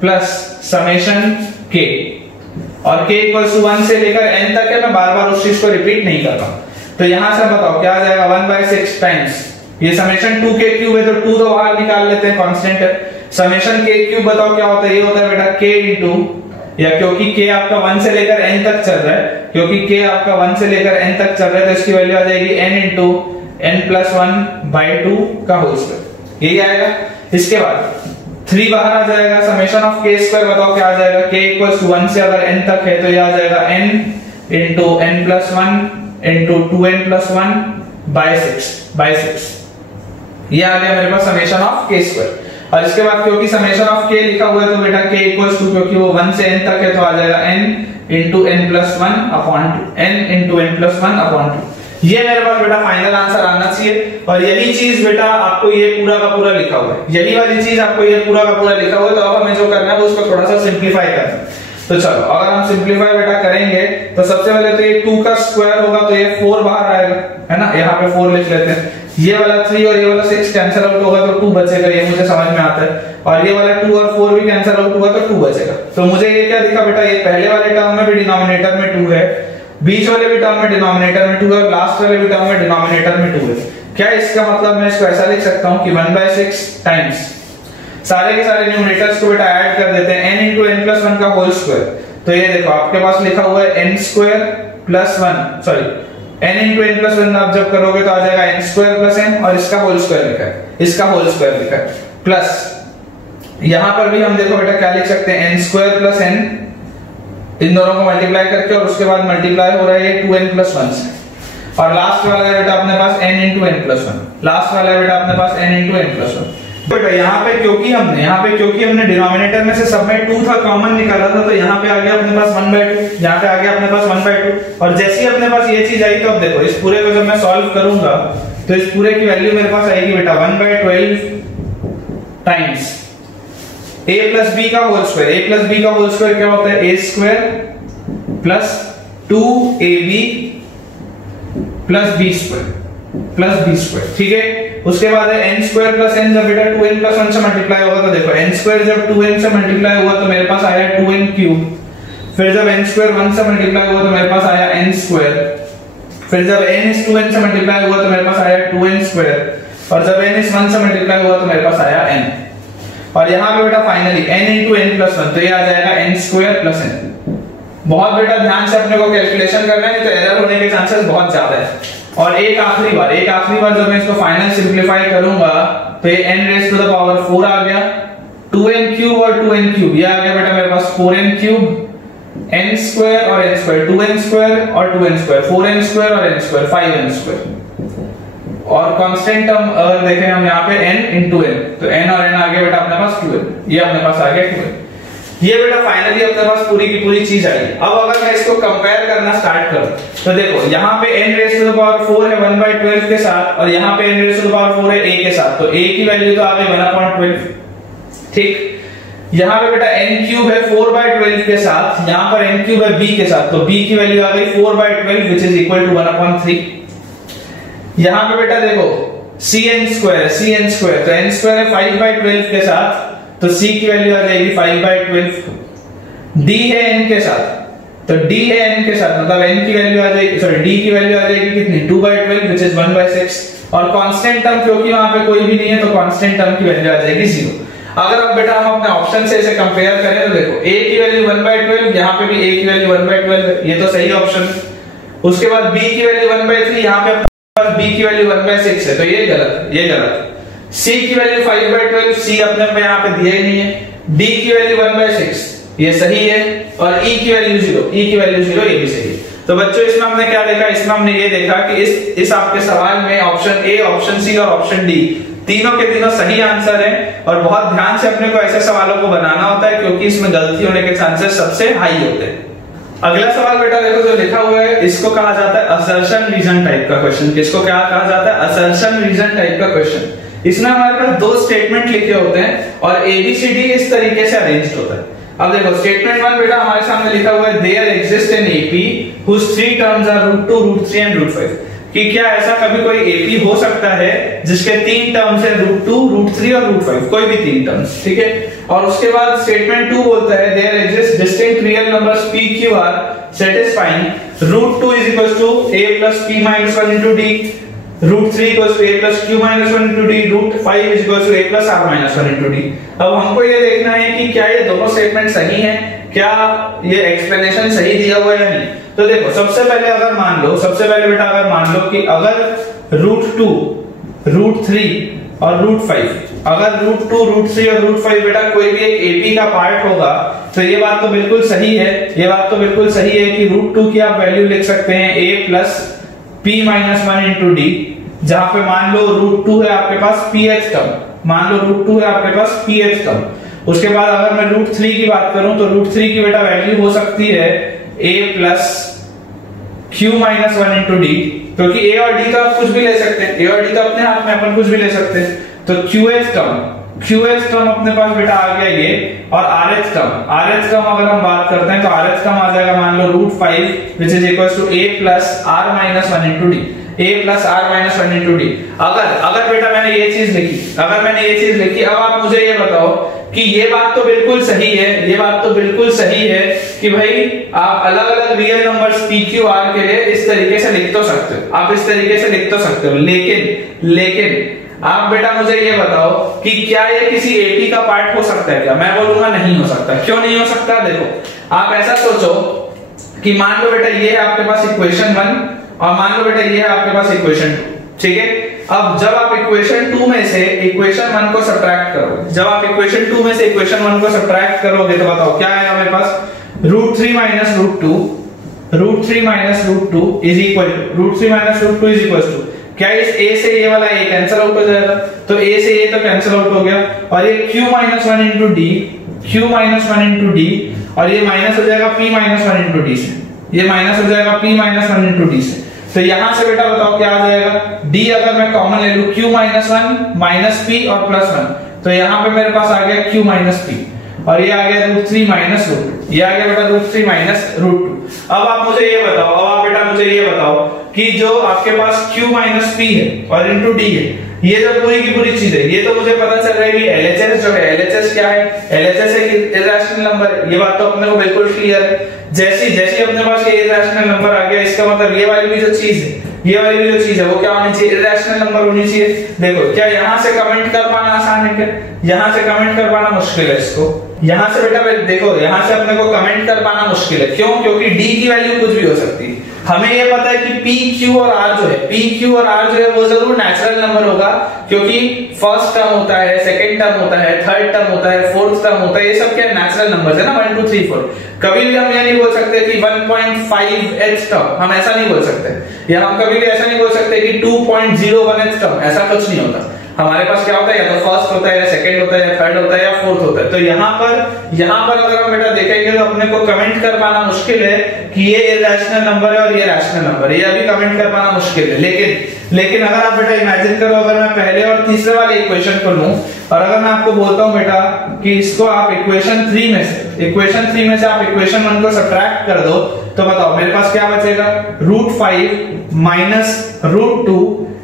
plus summation k, और k = 1 से लेकर n तक है, मैं बार बार उस चीज को रिपीट नहीं कर रहा। तो यहां से बताओ क्या आ जाएगा, 1/6 टाइम्स ये समेशन 2k क्यूब है तो 2 तो बाहर निकाल लेते हैं, कांस्टेंट है। समेशन k क्यूब बताओ क्या होता है, ये होता है बेटा k इंटू, या क्योंकि k आपका 1 से लेकर n तक चल रहा है, क्योंकि k आपका 1 से लेकर n तक चल रहा है तो इसकी वैल्यू आ जाएगी n इंटू n+1/2 का होल स्क्वायर, यही आएगा। इसके बाद 3 बाहर आ जाएगा, समेशन ऑफ k स्क्वायर बताओ क्या आ जाएगा, k = 1 से अगर n तक है तो ये आ जाएगा n into n+1 into 2n+1/6 ये आ गया मेरे पास समेशन ऑफ k स्क्वायर। और इसके बाद क्योंकि समेशन ऑफ k लिखा हुआ है तो बेटा k = क्योंकि वो 1 से n तक है तो आ जाएगा n इंटू n+1/2। ये मेरे पास बेटा फाइनल आंसर आना चाहिए। और यही चीज बेटा आपको ये पूरा का पूरा लिखा हुआ है, यही वाली चीज आपको ये पूरा का पूरा लिखा हुआ है। तो अब हमें जो करना है वो उसको थोड़ा सा सिंप्लीफाई करना है। तो चलो अगर हम सिंप्लीफाई बेटा करेंगे तो सबसे पहले तो ये 2 का स्क्वायर होगा तो ये 4 बाहर आएगा, है ना, यहाँ पे 4 लिख लेते हैं। ये वाला 3 और ये वाला 6 कैंसिल आउट होगा तो 2 बचेगा, ये मुझे समझ में आता है। और ये वाला 2 और 4 भी कैंसिल आउट होगा तो 2 बचेगा। तो मुझे ये क्या दिखा बेटा, ये पहले वाले टर्म में भी डिनोमिनेटर में 2 है, बीच वाले भी टर्म में डिनोमिनेटर में 2 है, और लास्ट वाले भी टर्म में डिनोमिनेटर में 2 है। क्या इसका मतलब मैं इसको ऐसा लिख सकता हूं कि 1/6 टाइम्स सारे के सारे न्यूमरेटर्स को बेटा ऐड कर देते हैं n इंटू n+1 का होल स्क्वायर। तो ये देखो आपके पास लिखा हुआ है n square plus 1, sorry n into n+1 आप जब करोगे तो आ जाएगा n स्क्वायर प्लस n, और इसका होल स्क्वायर लिखा है, इसका होल स्क्वायर लिखा है, प्लस यहां पर भी हम देखो बेटा क्या लिख सकते हैं, n स्क्वायर प्लस n, इन दोनों को मल्टीप्लाई करके, और उसके बाद मल्टीप्लाई हो रहा है ये 2n+1 से, और लास्ट वाला है बेटा अपने पास n इंटू n+1, लास्ट वाला है बेटा अपने पास n इंटू n+1। बेटा यहाँ पे क्योंकि हमने डिनोमिनेटर में से सब में 2 था, कॉमन निकाला था, तो यहाँ पे आ गया अपने पास 1/2, यहाँ पे आ गया अपने पास 1/2। और जैसे ही अपने पास ये चीज आई तो अब देखो इस पूरे को जब मैं सॉल्व करूंगा तो इस पूरे की वैल्यू मेरे पास आएगी बेटा 1/12 टाइम्स a प्लस b का whole square. a plus b का होल स्क्वायर क्या होता है, a square plus 2ab plus b square, ठीक है। उसके बाद है n स्क्वायर प्लस n, जब बेटा 2n+1 से मल्टीप्लाई होगा तो देखो n स्क्वायर जब 2n से मल्टीप्लाई हुआ तो मेरे पास आया 2n क्यूब, फिर जब n स्क्वायर 1 से मल्टीप्लाई हुआ तो मेरे पास आया n स्क्वायर, फिर जब n इस 2n से मल्टीप्लाई हुआ तो मेरे पास आया 2n स्क्वायर, और जब n इस 1 से मल्टीप्लाई हुआ तो मेरे पास आया n। और यहाँ पे बेटा फाइनली n इंटू n+1 तो ये आ जाएगा n स्क्वायर प्लस n। बहुत बेटा ध्यान से अपने को कैलकुलेशन करना है, नहीं तो एरर होने के चांसेस बहुत ज्यादा है। और एक आखिरी बार जब मैं इसको फाइनल सिंप्लीफाई करूंगा तो ये n⁻⁴ आ गया, 2n क्यूब और 2n क्यूब, ये आ गया बेटा मेरे पास 4n क्यूब, n स्क्वायर और n स्क्वायर, 2n स्क्वायर और 2n स्क्वायर, 4n स्क्वायर और n स्क्वायर, 5n स्क्वायर। और कांस्टेंट टर्म अगर देखें हम यहाँ पे n इंटू n, तो n और n आ गया बेटा अपने पास 2n, ये अपने पास आ गया 2n। ये बेटा फाइनली अपने पास पूरी की पूरी चीज आई। अब अगर मैं इसको कंपेयर करना स्टार्ट करूं तो देखो यहाँ पे n⁻⁴ है 1/12 के साथ, और यहाँ पे n⁻⁴ है a के साथ, तो a की वैल्यू तो आ गई 1/12, ठीक। यहाँ पे बेटा n क्यूब है 4/12 के साथ, यहाँ पर n क्यूब है b के साथ, तो b की वैल्यू आ गई 4/12 विच इज इक्वल टू 1/3। यहाँ पे बेटा देखो cn स्क्वायर, तो n स्क्वायर है 5/12 के साथ, तो c की वैल्यू आ जाएगी 5/12। d है n के साथ, तो d है n के साथ, मतलब n की वैल्यू आ जाएगी, सॉरी d की वैल्यू आ जाएगी कितनी, 2/12 विच इज 1/6। और कांस्टेंट टर्म क्योंकि वहां पे कोई भी नहीं है तो कांस्टेंट टर्म की वैल्यू आ जाएगी 0। अगर अब बेटा हम अपने ऑप्शन से इसे कंपेयर करें तो देखो a की वैल्यू 1/12, यहाँ पे भी a की वैल्यू 1/12 है, ये तो सही ऑप्शन। उसके बाद b की वैल्यू 1/3, यहाँ पे b की वैल्यू 1/6 है, तो ये गलत है। C की वैल्यू 5/12, C अपने पे यहाँ पे दिया ही नहीं है। D की वैल्यू 1/6, ये सही है। और E की वैल्यू 0, E की वैल्यू 0, ये भी सही है। तो बच्चों इसमें हमने क्या देखा, इसमें हमने ये देखा कि इस आपके सवाल में ऑप्शन ए, ऑप्शन सी और ऑप्शन डी तीनों के तीनों सही आंसर है। और बहुत ध्यान से अपने को ऐसे सवालों को बनाना होता है क्योंकि इसमें गलती होने के चांसेस सबसे हाई होते हैं। अगला सवाल बेटा देखो जो लिखा हुआ है, इसको कहा जाता है असर्शन रीजन टाइप का क्वेश्चन। किसको क्या कहा जाता है? असर्शन रीजन टाइप का क्वेश्चन। इसमें हमारे पास दो स्टेटमेंट लिखे होते हैं और एबीसीडी इस तरीके से अरेंज्ड होता है। अब देखो स्टेटमेंट 1 बेटा हमारे सामने लिखा हुआ है, there exist an AP whose 3 terms are √2, √3 and √5। कि क्या ऐसा कभी कोई एपी हो सकता है जिसके 3 टर्म्स है √2, √3 और √5, कोई भी 3 टर्म्स, ठीक है। और उसके बाद स्टेटमेंट 2 बोलता है, there exist distinct real numbers p q r satisfying √2 is equals to a plus p minus 1 into d, √3 equals to a plus q minus 1 into d, √5 is equals to a plus r minus 1 into d। अब हमको ये देखना है कि क्या ये दोनों स्टेटमेंट सही हैं, क्या ये एक्सप्लेनेशन सही दिया हुआ है या नहीं। तो देखो सबसे पहले अगर मान लो, सबसे पहले बेटा अगर मान लो कि अगर √2, √3 और √5, अगर √2, √3 और √5 बेटा कोई भी एक एपी का पार्ट होगा तो ये बात तो बिल्कुल सही है, ये बात तो बिल्कुल सही है कि √2 की आप वैल्यू लिख सकते हैं a plus p minus 1 into d, जहां पे मान लो √2 है आपके पास pth टर्म, मान लो √2 है आपके पास pth टर्म। उसके बाद अगर मैं √3 की बात करूं तो √3 की बेटा वैल्यू हो सकती है a plus q minus 1 into d, क्योंकि a और d तो आप कुछ भी ले सकते हैं, a और d तो अपने हाथ में अपन कुछ भी ले सकते हैं। तो qth टर्म अपने पास बेटा आ गया ये, और rth टर्म अगर हम बात करते हैं तो rth टर्म आ जाएगा मान लो √5 which is equals to a plus r minus 1 into d, a plus r minus 1 into d। अगर बेटा मैंने ये चीज लिखी, अब आप मुझे ये बताओ कि ये बात तो बिल्कुल सही है, ये बात तो बिल्कुल सही है कि भाई आप अलग अलग real numbers p q r के लिए इस तरीके से लिख तो सकते हो, आप इस तरीके से लिख तो सकते हो, लेकिन आप बेटा मुझे ये बताओ कि क्या ये किसी एपी का पार्ट हो सकता है क्या? मैं बोलूंगा नहीं हो सकता। क्यों नहीं हो सकता? देखो आप ऐसा सोचो कि मान लो बेटा ये है आपके पास इक्वेशन 1 और मान लो बेटा ये है आपके पास इक्वेशन 2, ठीक है। अब जब आप इक्वेशन 2 में से इक्वेशन 1 को सब्ट्रैक्ट करोगे, जब आप इक्वेशन 2 में से इक्वेशन 1 को सब्ट्रैक्ट करोगे तो बताओ क्या आएगा मेरे पास? √3 minus √2 is equal to क्या इस a से ये वाला a कैंसिल आउट हो जाएगा, तो a से a तो कैंसिल आउट हो गया, और ये q minus 1 into d, और ये माइनस हो जाएगा p minus 1 into d से, ये माइनस हो जाएगा p minus 1 into d से। तो यहां से बेटा बताओ क्या आ जाएगा? d अगर मैं कॉमन ले लूं, q minus 1 minus p और प्लस 1, तो यहां पे मेरे पास आ गया q minus p, और ये आ गया √3 minus √2, ये आ गया बेटा √3 minus √2। अब आप मुझे ये बताओ कि जो आपके पास q minus p है और into d है, ये जो पूरी की पूरी चीज है, ये तो मुझे पता चल रहा है कि LHS जो है, LHS क्या है? LHS एक इर्रेशनल नंबर है, ये बात तो अपने को बिल्कुल क्लियर है। जैसे अपने पास ये इर्रेशनल नंबर आ गया, इसका मतलब ये वाली भी जो चीज है, वो क्या होनी चाहिए? इर्रेशनल नंबर होनी चाहिए। देखो क्या यहां से कमेंट कर पाना आसान है क्या? यहां से कमेंट कर पाना मुश्किल है इसको, यहां से बेटा देखो यहां से अपने को कमेंट कर पाना मुश्किल है। क्यों? क्योंकि d की वैल्यू कुछ भी हो सकती है। हमें ये पता है कि p q और r जो है वो जरूर नेचुरल नंबर होगा, क्योंकि फर्स्ट टर्म होता है, सेकंड टर्म होता है, थर्ड टर्म होता है, फोर्थ टर्म होता है, ये सब क्या नेचुरल नंबर्स है ना, 1 2 3 4। कभी भी हम ये नहीं बोल सकते कि 1.5h टर्म, हम ऐसा नहीं बोल सकते, या हम कभी भी ऐसा नहीं बोल सकते कि 2.01h टर्म, ऐसा कुछ नहीं होता। हमारे पास क्या होता है? या तो फर्स्ट होता है, या सेकंड होता है, या थर्ड होता है, या फोर्थ होता है। तो यहाँ पर अगर हम बेटा देखेंगे तो अपने को कमेंट कर पाना मुश्किल है कि ये इररेशनल नंबर है और ये रैशनल नंबर है, ये अभी कमेंट कर पाना मुश्किल है। लेकिन अगर आप बेटा इमेजिन करो, अगर मैं पहले और तीसरे वाले इक्वेशन को लूं और अगर मैं आपको बोलता हूं बेटा कि इसको आप इक्वेशन 3 में से आप इक्वेशन 1 को सब्ट्रैक्ट कर दो, तो बताओ मेरे पास क्या बचेगा? √5 minus √2,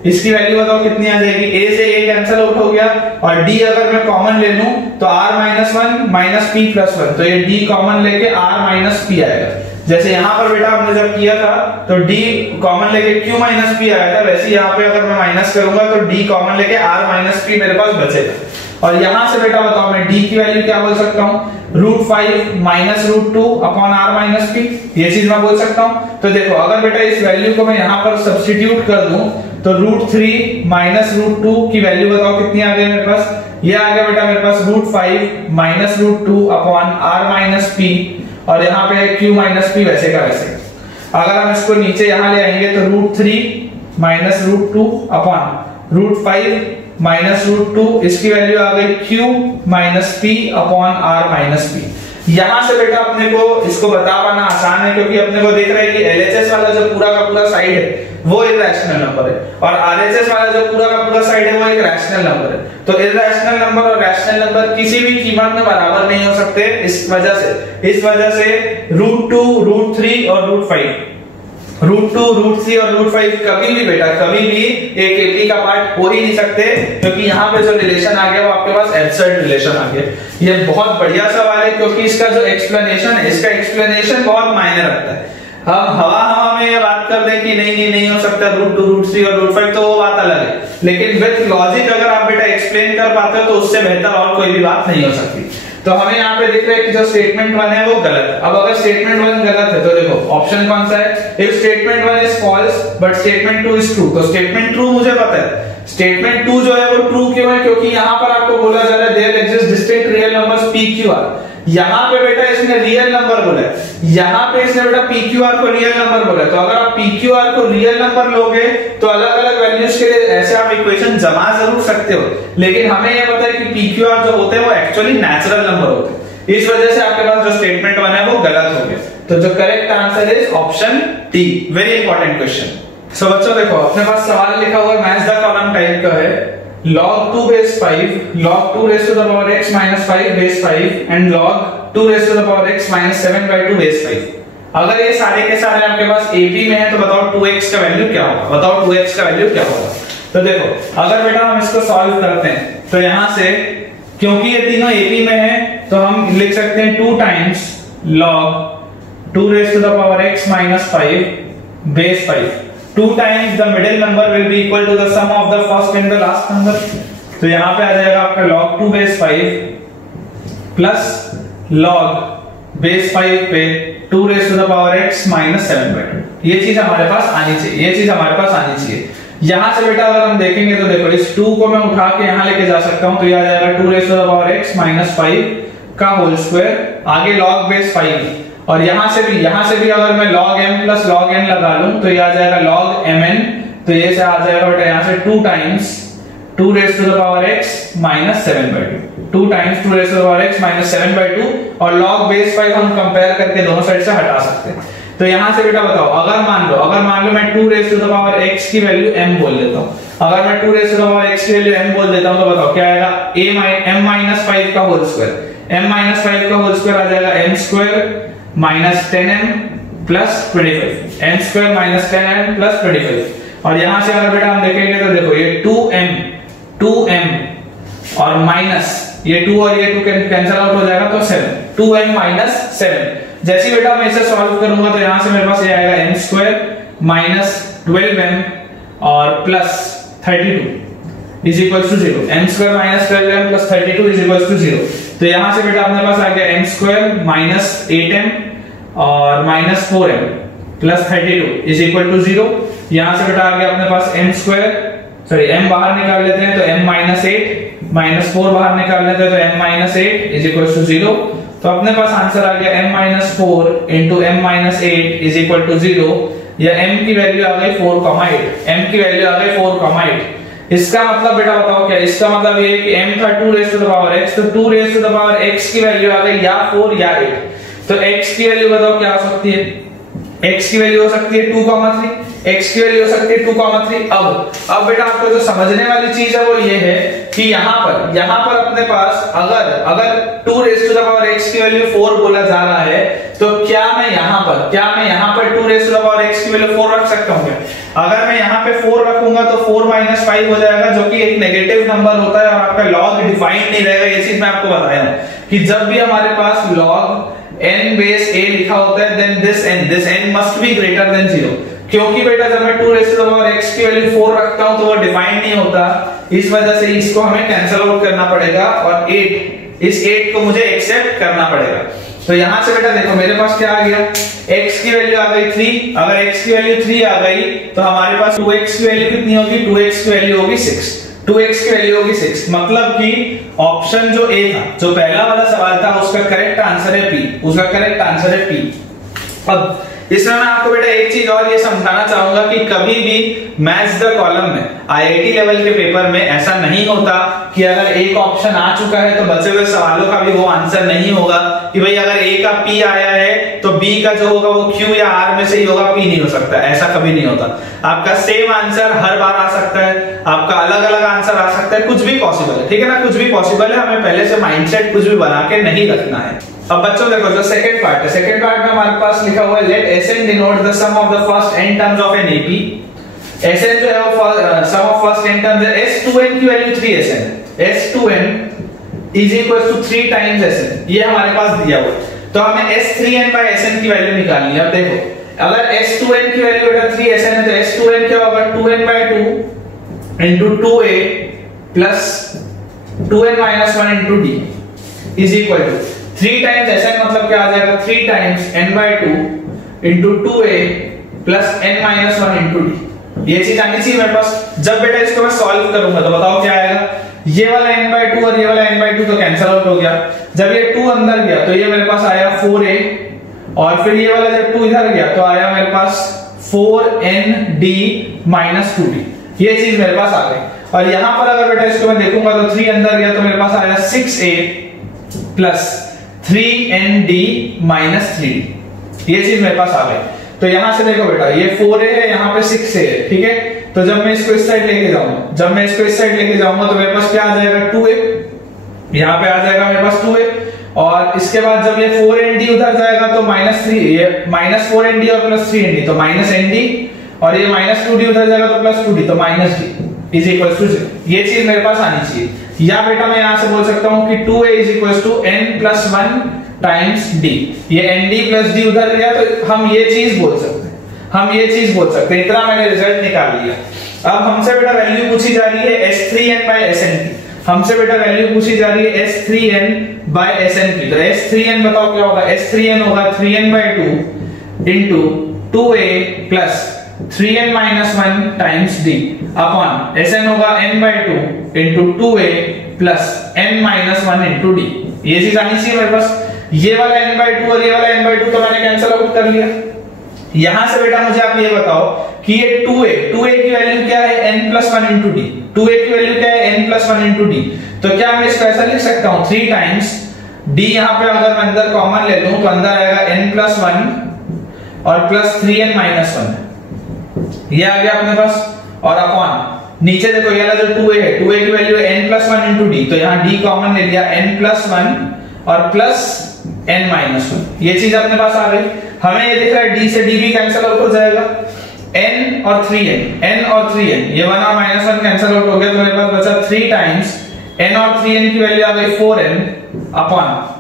इसकी वैल्यू बताओ कितनी आ जाएगी? a से a कैंसिल आउट हो गया, और d अगर मैं कॉमन ले लूं तो r minus 1 minus p plus 1, तो ये d कॉमन लेके r minus p आएगा। जैसे यहाँ पर बेटा हमने जब किया था तो d कॉमन लेके q minus p आया था, वैसे यहाँ पे अगर मैं माइनस करूंगा तो d कॉमन लेके r minus p मेरे पास बचेगा। और यहां से बेटा बताओ मैं d की वैल्यू क्या बोल सकता हूँ? √5 minus √2 upon r minus p, ये चीज मैं बोल सकता हूं। तो देखो अगर बेटा इस वैल्यू को मैं यहां पर सब्स्टिट्यूट कर दूं तो √3 माइनस √2 की वैल्यू बताओ कितनी आ गई मेरे पास, ये आ गया बेटा मेरे पास √5 minus √2 upon r minus p, और यहाँ पे q माइनस p वैसे का वैसे। अगर हम इसको नीचे यहां ले आएंगे तो √3 माइनस √2 अपॉन √5 माइनस √2, इसकी वैल्यू आ गई q minus p upon r minus p। यहां से बेटा अपने को इसको बता पाना आसान है, क्योंकि अपने को दिख रहा है कि LHS वाला जो पूरा का पूरा साइड है वो इरैशनल नंबर है, और RHS वाला जो पूरा का पूरा साइड है वो एक रैशनल नंबर है। तो इरैशनल नंबर और रैशनल नंबर किसी भी कीमत में बराबर नहीं हो सकते, इस वजह से √2, √3 और √5, √2, √3 और √5 कभी भी बेटा कभी भी एक AP का पार्ट हो ही नहीं सकते, क्योंकि यहाँ पे जो रिलेशन आ गया वो आपके पास एब्सर्ड रिलेशन आ गया। ये बहुत बढ़िया सवाल है, क्योंकि इसका जो एक्सप्लेनेशन है, इसका एक्सप्लेनेशन बहुत मायने रखता है। हम हवा में ये बात कर दें कि नहीं हो सकता √2, √3 और √5, तो वो बात अलग है, लेकिन विद लॉजिक अगर आप बेटा एक्सप्लेन कर पाते हो तो उससे बेहतर और कोई भी बात नहीं हो सकती। तो हमें यहाँ पे दिख रहा है कि जो स्टेटमेंट 1 है वो गलत है। अब अगर स्टेटमेंट 1 गलत है तो देखो ऑप्शन कौन सा है, if statement 1 is false but statement 2 is true, तो स्टेटमेंट ट्रू मुझे पता है। स्टेटमेंट 2 जो है वो ट्रू क्यों है, क्योंकि यहाँ पर आपको बोला जा रहा है there exist distinct real numbers PQR। यहाँ पे बेटा इसने रियल नंबर बोला है, यहाँ पे इसने बेटा PQR को रियल नंबर बोला है। तो अगर आप PQR को रियल नंबर लोगे तो अलग अलग वैल्यूज के लिए ऐसे आप इक्वेशन जमा जरूर सकते हो, लेकिन हमें यह पता है कि PQR जो होते हैं वो एक्चुअली नेचुरल नंबर होते हैं। इस वजह से आपके पास जो स्टेटमेंट 1 है वो गलत हो गया। तो जो correct answer is option D, very important question. So बच्चों देखो अपने पास सवाल लिखा हुआ मैच द कॉलम टाइप का है, log 2 base 5, log 2 raised to the power x minus 5 base 5 and log 2 raised to the power x minus 7 by 2 base 5। अगर ये सारे के सारे आपके पास AP में है तो बताओ 2x का वैल्यू क्या होगा, बताओ 2x का वैल्यू क्या होगा। तो देखो अगर बेटा हम इसको सॉल्व करते हैं तो यहां से क्योंकि ये तीनों AP में है तो हम लिख सकते हैं 2 times log 2 raised to the power x minus 5 base 5, 2 times the middle number will be equal to the sum of the first and the last number। तो यहां पे आ जाएगा आपका log 2 base 5 plus log base 5 पे 2 raised to the power x minus 7 by 2। ये चीज हमारे पास आनी चाहिए, यहां से बेटा अगर हम देखेंगे तो देखो इस 2 को मैं उठा के यहां लेके जा सकता हूं, तो ये आ जाएगा 2 raised to the power x minus 5 का होल स्क्वायर, आगे log base 5, और यहां से भी अगर मैं log m plus log n लगा लूं तो ये आ जाएगा log mn, तो ये से आ जाएगा बेटा यहां से 2 times 2 raised to the power x minus 7 by 2, 2 times 2 raised to the power x minus 7 by 2, और log base 5 हम कंपेयर करके दोनों साइड से हटा सकते हैं। तो यहां से बेटा बताओ अगर मान लो मैं 2 raised to the power x की वैल्यू m बोल देता हूं, अगर मैं 2 raised to the power x की वैल्यू m बोल देता हूं तो बताओ क्या आएगा, m minus 5 का होल स्क्वायर, m minus 5 का होल स्क्वायर आ जाएगा m square minus 10m plus 25, m square minus 10m plus 25। और यहां से अगर बेटा हम देखेंगे तो देखो ये 2m और माइनस ये 2 और ये 2 कैंसिल आउट हो जाएगा तो 7, 2m minus 7। जैसे बेटा मैं इसे सॉल्व करूंगा तो यहां से मेरे पास ये आएगा m square minus 12m और plus 32 is equals to 0, m square minus 12m plus 32 is equals to 0। तो यहां से बेटा अपने पास आ गया m square minus 8m और minus 4m plus 32 is equal to 0। यहां से बेटा आ गया अपने पास m स्क्वायर, सॉरी m बाहर निकाल लेते हैं तो m माइनस 8 माइनस 4 बाहर निकाल लेते हैं तो m minus 8 is equal to 0। तो अपने पास आंसर आ गया m minus 4 into m minus 8 is equal to 0, या m की वैल्यू आ गई 4,8, m की वैल्यू आ गई 4,8। इसका मतलब बेटा बताओ क्या, इसका मतलब ये है कि m था 2 raised to the power x, तो 2 raised to the power x की वैल्यू आ गई या 4 या 8। तो x की वैल्यू बताओ क्या हो सकती है, x की वैल्यू हो सकती है 2,3, x की वैल्यू हो सकती है 2,3। अब बेटा आपको जो समझने वाली चीज है वो ये है कि यहाँ पर अपने पास अगर 2 raised to the power x की वैल्यू 4 बोला जा रहा है तो क्या मैं यहाँ पर 2 raised to the power x की वैल्यू 4 रख सकता हूँ क्या? अगर मैं यहाँ पे 4 रखूंगा तो 4 माइनस 5 हो जाएगा, जो कि एक नेगेटिव नंबर होता है और आपका लॉग डिफाइंड नहीं रहेगा। ये चीज मैं आपको बताया कि जब भी हमारे पास log n base a लिखा होता है then this n must be greater than 0, क्योंकि बेटा जब मैं 2 raised to the power x की वैल्यू 4 रखता हूं तो वो डिफाइंड नहीं होता, इस वजह से इसको हमें कैंसिल आउट करना पड़ेगा और 8 इस 8 को मुझे एक्सेप्ट करना पड़ेगा। तो यहां से बेटा देखो मेरे पास क्या आ गया, x की वैल्यू आ गई 3। अगर x की वैल्यू 3 आ गई तो हमारे पास 2x की वैल्यू कितनी होगी, 2x की वैल्यू होगी 6। 2x की वैल्यू होगी 6, मतलब कि ऑप्शन जो ए था, जो पहला वाला सवाल था, उसका करेक्ट आंसर है पी, उसका करेक्ट आंसर है पी। अब इसमें मैं आपको बेटा एक चीज और ये समझाना चाहूंगा कि कभी भी मैच द कॉलम में आईआईटी लेवल के पेपर में ऐसा नहीं होता कि अगर एक ऑप्शन आ चुका है तो बचे हुए सवालों का भी वो आंसर नहीं होगा कि भाई अगर ए का पी आया है तो बी का जो होगा वो क्यू या आर में से ही होगा, पी नहीं हो सकता, ऐसा कभी नहीं होता। आपका सेम आंसर हर बार आ सकता है, आपका अलग अलग आंसर आ सकता है, कुछ भी पॉसिबल है, ठीक है ना, कुछ भी पॉसिबल है। हमें पहले से माइंडसेट कुछ भी बना के नहीं रखना है। अब बच्चों देखो जो सेकंड पार्ट है, सेकंड पार्ट में हमारे पास लिखा हुआ है let Sn denote the sum of the first n terms of an AP. Sn जो है वो sum of first n terms है, S2n की value 3Sn, S2n is equal to 3 times Sn, ये हमारे पास दिया हुआ है। तो हमें S3n बाय Sn की वैल्यू निकालनी है। अब देखो अगर S2n की वैल्यू बेटा 3Sn है तो S2n क्या होगा, 2n bye 2 into 2a plus 2n minus 1 into d is equal to 3 times Sn मतलब क्या आ जाएगा, 3 times n by 2 into 2a plus n minus 1 into d। ये चीज आनी चाहिए मेरे पास। जब बेटा इसको मैं सॉल्व करूंगा तो बताओ क्या आएगा, ये वाला n by 2 और ये वाला n by 2 तो कैंसिल आउट हो गया। जब ये 2 अंदर गया तो ये मेरे पास आया 4a, और फिर ये वाला जब 2 इधर गया तो आया मेरे पास 4nd minus 2d। ये चीज मेरे पास आ गई। और यहां पर अगर बेटा इसको मैं देखूंगा तो 3 अंदर गया तो मेरे पास आया 6a plus 3nd minus 3d। ये चीज मेरे पास आ गई। तो यहां से देखो बेटा ये 4a है, यहां पे 6a है, ठीक है। तो जब मैं इसको इस साइड लेके जाऊंगा, जब मैं इसको इस साइड लेके जाऊंगा तो मेरे पास क्या आ जाएगा, 2a, यहां पे आ जाएगा मेरे पास 2a। और इसके बाद जब ये 4nd उधर जाएगा तो -3, ये -4nd और +3nd तो -nd, और ये -2d उधर जाएगा तो +2d तो -d इज इक्वल टू 0। ये चीज मेरे पास आनी चाहिए। या बेटा मैं यहां से बोल सकता हूं कि 2a is equal to n+1 times d। ये nd प्लस d उधर गया तो हम ये चीज बोल सकते हैं, हम ये चीज बोल सकते हैं। इतना मैंने रिजल्ट निकाल लिया। अब हमसे बेटा वैल्यू पूछी जा रही है S3n बाय Sn की। हमसे बेटा वैल्यू पूछी जा रही है S3n बाय Sn की। तो S3n बताओ क्या होगा, S3n होगा 3n by 2 into 2a plus 3n minus 1 times d upon Sn होगा n by 2 into 2a plus n minus 1 into d। ये चीज आनी चाहिए मेरे पास। ये वाला n by 2 और ये वाला n by 2 तो मैंने कैंसिल आउट कर लिया। यहां से बेटा मुझे आप ये बताओ कि ये 2a की वैल्यू क्या है, n plus 1 into d। 2a की वैल्यू क्या है, n plus 1 into d। तो क्या मैं इसको ऐसा लिख सकता हूं 3 टाइम्स d, यहां पे अगर मैं अंदर कॉमन ले लूं तो अंदर आएगा n plus 1 और प्लस 3n minus 1, ये आ गया अपने पास। और अपॉन नीचे देखो ये वाला जो 2a है, 2a की वैल्यू है n plus 1 into d, तो यहाँ d कॉमन ले लिया, n plus 1 और प्लस n minus 1। ये चीज अपने पास आ गई। हमें ये दिख रहा है d से d भी कैंसिल आउट हो जाएगा, n और 3n, ये 1 और -1 कैंसिल आउट हो गया तो मेरे पास बचा 3 टाइम्स n और 3n की वैल्यू आ गई 4n अपॉन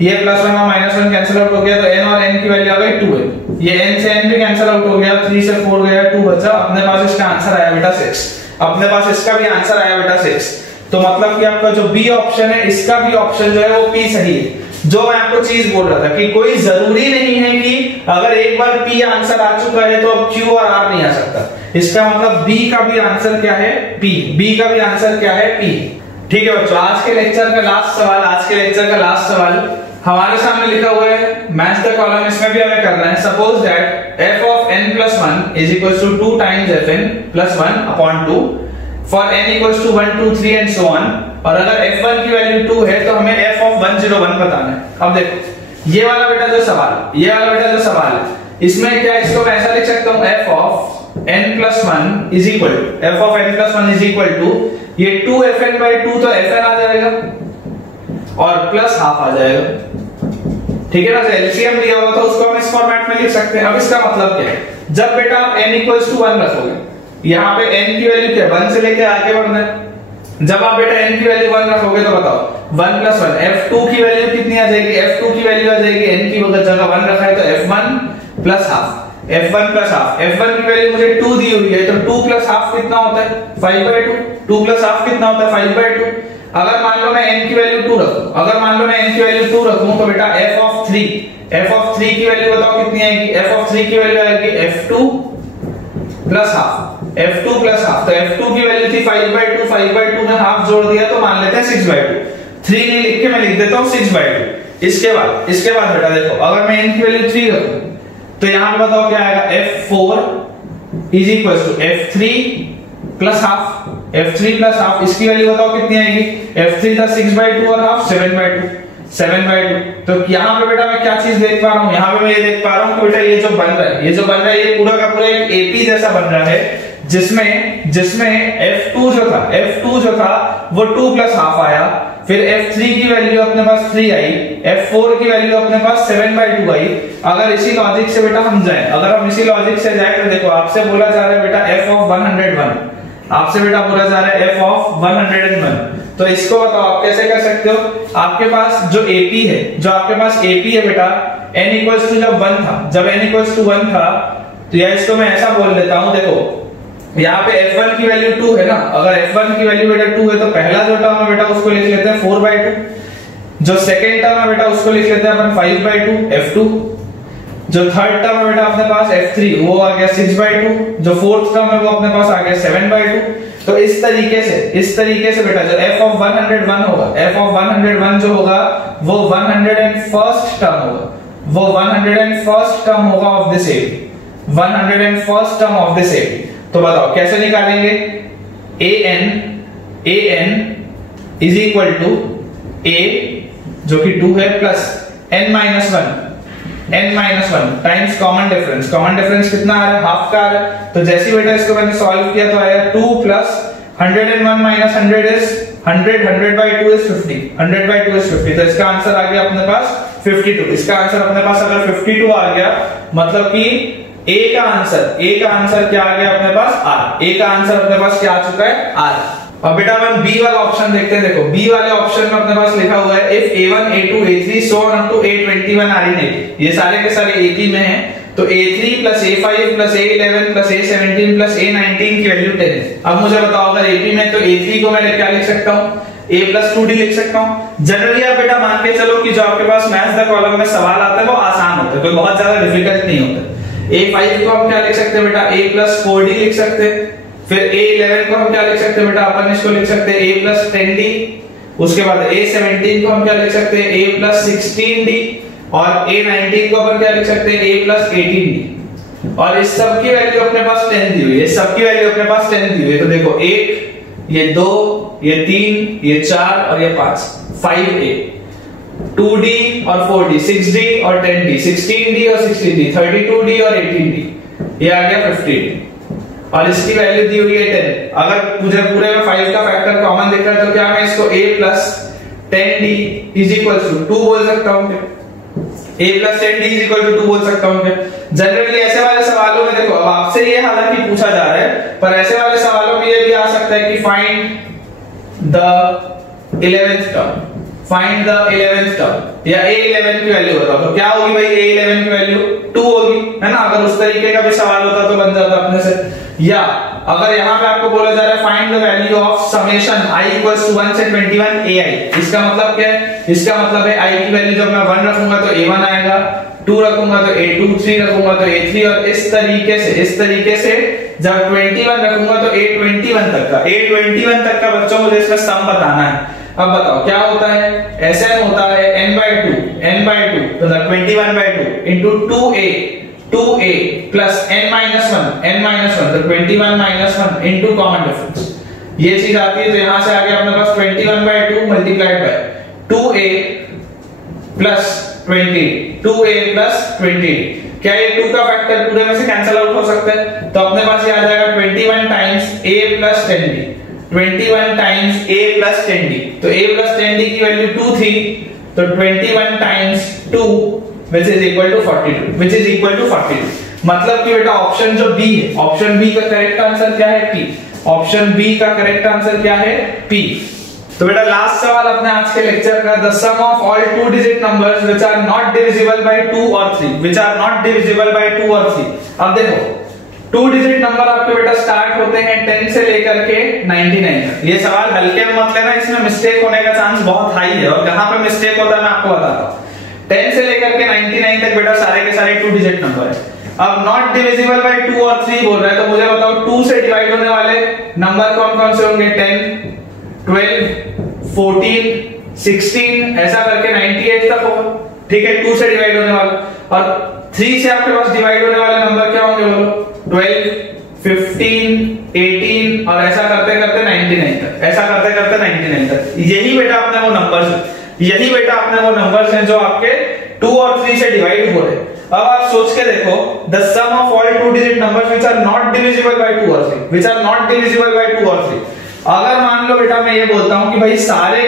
ये +1 और -1 कैंसिल आउट हो गया तो n और n की वैल्यू आ गई 2n। ये n से n भी कैंसिल आउट हो गया, 3 से 4 गया, 2 बचा। अपने पास इसका आंसर आया बेटा 6। अपने पास इसका भी आंसर आया बेटा 6। तो मतलब कि आपका जो बी ऑप्शन है, इसका भी ऑप्शन जो है वो पी सही है। जो मैं आपको चीज बोल रहा था कि कोई जरूरी नहीं है कि अगर एक बार पी आंसर आ चुका है तो अब क्यू और आर नहीं आ सकता। इसका मतलब बी का भी आंसर क्या है, पी। बी का भी आंसर क्या है, पी। ठीक है बच्चों, आज के लेक्चर का लास्ट सवाल हमारे सामने लिखा हुआ है मैच द कॉलम। इसमें भी हमें करना है suppose that f of n plus 1 is equals to 2 times fn plus 1 upon 2 for n equals to 1 2 3 and so on। और अगर f1 की वैल्यू 2 है तो हमें f of 101 बताना है। अब देखो ये वाला बेटा जो सवाल है, इसमें क्या, इसको मैं ऐसा लिख सकता हूं f of n plus 1 is equal to ये 2fn by 2 तो fn आ जाएगा और प्लस हाफ आ जाएगा, ठीक है ना। एलसीएम दिया हुआ था उसको हम इस फॉर्मेट में लिख सकते हैं। अब इसका मतलब क्या है, जब बेटा आप n इक्वल्स टू 1 रखोगे, यहाँ पे n की वैल्यू क्या है, 1 से लेके आगे बढ़ना है। जब आप बेटा n की वैल्यू 1 रखोगे तो बताओ 1 plus 1 f2 की वैल्यू कितनी आ जाएगी, f2 की वैल्यू आ जाएगी n की जगह 1 रखा है तो f1 plus हाफ। f1 की वैल्यू मुझे 2 दी हुई है तो 2 plus हाफ कितना होता है, 5/2। 2 plus हाफ कितना होता है, 5/2। अगर मान लो मैं n की वैल्यू 2 रखूं, तो बेटा f ऑफ 3 की वैल्यू बताओ कितनी आएगी? f ऑफ 3 की वैल्यू आएगी f2 प्लस हाफ। तो f2 की वैल्यू थी 5/2 में हाफ जोड़ दिया तो मान लेते हैं 6/2। 3 नहीं लिख के मैं लिख देता हूं 6/2। इसके बाद बेटा देखो, अगर मैं n की वैल्यू 3 रखूं तो यहां पे बताओ क्या आएगा? f4 is equal to f3 plus half. इसकी वैल्यू बताओ कितनी आएगी? f3 था 6/2 और हाफ 7/2। तो यहाँ पे बेटा मैं क्या चीज देख पा रहा हूँ? यहाँ पे मैं ये देख पा रहा हूँ कि बेटा ये जो बन रहा है ये पूरा का पूरा एक एपी जैसा बन रहा है, जिसमें f2 जो था वो 2 प्लस हाफ आया, फिर f3 की वैल्यू अपने पास 3 आई, f4 की वैल्यू अपने पास 7/2 आई। अगर इसी लॉजिक से बेटा हम जाएं, तो देखो आपसे बोला जा रहा है बेटा f ऑफ 101, आपसे बेटा बोला जा रहा है f ऑफ 101। तो इसको बताओ आप कैसे कर सकते हो? आपके पास जो AP है बेटा n इक्वल्स टू जब n इक्वल्स टू 1 था, तो या इसको मैं ऐसा बोल देता हूं, देखो यहाँ पे f1 की वैल्यू 2 है ना, अगर f1 की वैल्यू बेटा 2 है तो पहला जो टर्म है बेटा उसको लिख लेते हैं 4/2, जो सेकंड टर्म है बेटा उसको लिख लेते हैं अपन 5/2 f2, जो थर्ड टर्म है बेटा अपने पास f3 वो आ गया 6/2, जो फोर्थ टर्म है वो अपने पास आ गया 7/2। तो इस तरीके से बेटा जो f ऑफ 101 होगा, f ऑफ 101 जो होगा वो 101st टर्म होगा of this AP, 101st term of this AP. तो बताओ कैसे निकालेंगे? an is equal to a जो कि 2 है plus n minus 1 times common difference कितना आ रहा है? हाफ का आ रहा है। तो जैसे बेटा इसको मैंने सॉल्व किया तो आया 2 प्लस 101 माइनस 100 इज 100/2 इज 50। तो इसका आंसर आ गया अपने पास 52। इसका आंसर अपने पास अगर 52 आ गया, मतलब कि A का आंसर क्या आ गया अपने पास? R। A का आंसर अपने पास क्या आ चुका है? R। अब बेटा अपन बी वाला ऑप्शन देखते हैं। देखो बी वाले ऑप्शन में अपने पास लिखा हुआ है if a1 a2 a3 so on to a21 are in A। ये सारे के सारे AP में हैं, तो a3 plus a5 plus a11 plus a17 plus a19 की वैल्यू 10 है। अब मुझे बताओ अगर AP में तो a3 को मैं क्या लिख सकता हूँ? a प्लस 2d लिख सकता हूँ। जनरली आप बेटा मान के चलो कि जो आपके पास मैथ्स द कॉलम में सवाल आता है वो आसान होता है, कोई बहुत ज्यादा डिफिकल्ट नहीं होता। a5 को हम क्या लिख सकते हैं बेटा? a प्लस 4d लिख सकते हैं। फिर a11 को हम क्या लिख सकते हैं बेटा? अपन इसको लिख सकते हैं a प्लस 10d। उसके बाद a17 को हम क्या लिख सकते हैं? a plus 16d। और a19 को अपन क्या लिख सकते हैं? a plus 18d। और इस सब की वैल्यू अपने पास 10 दी हुई है। तो देखो 1, ये 2, ये 3, ये 4 और ये 5, 5a, 2d और 4d, 6d और 10d, 16d और 16d, 32d और 18d, ये आ गया 50d। और इसकी वैल्यू दी हुई है 10। अगर मुझे पूरे में 5 का फैक्टर कॉमन दिख रहा है तो क्या मैं इसको a plus 10d is equal to 2 बोल सकता हूँ क्या? a plus 10d is equal to 2 बोल सकता हूँ क्या? जनरली ऐसे वाले सवालों में देखो, अब आपसे ये हालांकि पूछा जा रहा है, पर ऐसे वाले सवालों में ये भी आ सकता है कि फाइंड द 11th टर्म या a11 की वैल्यू बताओ। तो क्या होगी भाई? a11 की वैल्यू 2 होगी, है ना? अगर उस तरीके का भी सवाल होता तो बन जाता अपने से। या अगर यहाँ पे आपको बोला जा रहा है find the value of summation i equals to 1 से 21 ai, इसका मतलब क्या है? इसका मतलब है i की वैल्यू जब मैं 1 रखूंगा तो a1 आएगा, 2 रखूंगा तो a2, 3 रखूंगा तो a3 और इस तरीके से जब 21 रखूंगा तो a21 तक का बच्चों मुझे इसका सम बताना है। अब बताओ क्या होता है? Sm होता है n/2 तो 21/2 into 2a plus n-1 तो 21 minus 1 into common difference, ये चीज आती है। तो यहां से आगे अपने पास 21/2 multiplied by 2a plus 20। क्या ये 2 का फैक्टर पूरे में से कैंसिल आउट हो सकता है? तो अपने पास ये आ जाएगा 21 times a plus 10d, 21 times a plus 10d। तो a plus 10d की वैल्यू 2 थी, तो 21 times 2 which is equal to 42। मतलब कि बेटा ऑप्शन जो बी है, ऑप्शन बी का करेक्ट आंसर क्या है? P। ऑप्शन बी का करेक्ट आंसर क्या है? P। तो बेटा लास्ट सवाल अपने आज के लेक्चर का, the sum of all 2 digit numbers which are not divisible by 2 और 3, अब देखो 2 डिजिट नंबर आपके बेटा स्टार्ट होते हैं 10 से लेकर के 99 तक। ये सवाल हल्के में मत लेना, इसमें मिस्टेक होने का चांस बहुत हाई है, और कहां पे मिस्टेक होता है मैं आपको बताता हूं। 10 से लेकर के 99 तक बेटा सारे के सारे 2 डिजिट नंबर है। अब नॉट डिविजिबल बाय 2 और 3 बोल रहा है, तो मुझे बताओ 2 से डिवाइड होने वाले नंबर कौन कौन से होंगे? 10, 12, 14, 16 ऐसा करके 98 तक होगा। ठीक है, 2 से डिवाइड होने वाला। और 3 से आपके पास डिवाइड होने वाले नंबर क्या होंगे बोलो? 12, 15, 18 और ऐसा करते करते 99 तक, ऐसा करते करते 99 तक। यही बेटा अपने वो नंबर्स हैं, यही बेटा अपने वो नंबर्स हैं जो आपके 2 और 3 से डिवाइड हो रहे हैं। अब आप सोच के देखो, the sum of all 2 digit numbers which are not divisible by 2 और 3, which are not divisible by 2 और 3। अगर मान लो बेटा मैं ये बोलता हूं कि भाई सारे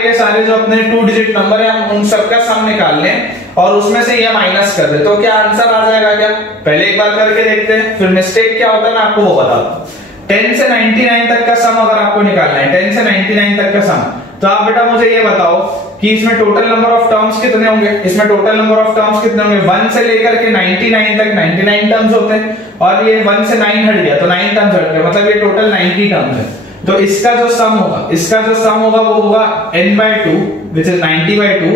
के सारे जो अपने 2 डिजिट नंबर है हम उन सबका सम निकाल लें और उसमें से ये माइनस कर दे, तो क्या आंसर आ जाएगा? क्या पहले एक बार करके देखते हैं, फिर मिस्टेक क्या होता है मैं आपको वो बताता हूं। 10 से 99 तक का सम अगर आपको निकालना है, 10 से 99 तक का सम, तो आप बेटा मुझे ये बताओ कि इसमें टोटल नंबर ऑफ टर्म्स कितने होंगे? इसमें टोटल नंबर ऑफ टर्म्स कितने होंगे? 1 से लेकर के 99 तक 99 टर्म्स होते हैं, और ये 1 से 9 हट गया तो 9 टर्म्स हट गए, मतलब ये टोटल 90 टर्म्स है। तो इसका जो सम होगा वो होगा n/2 which is 90/2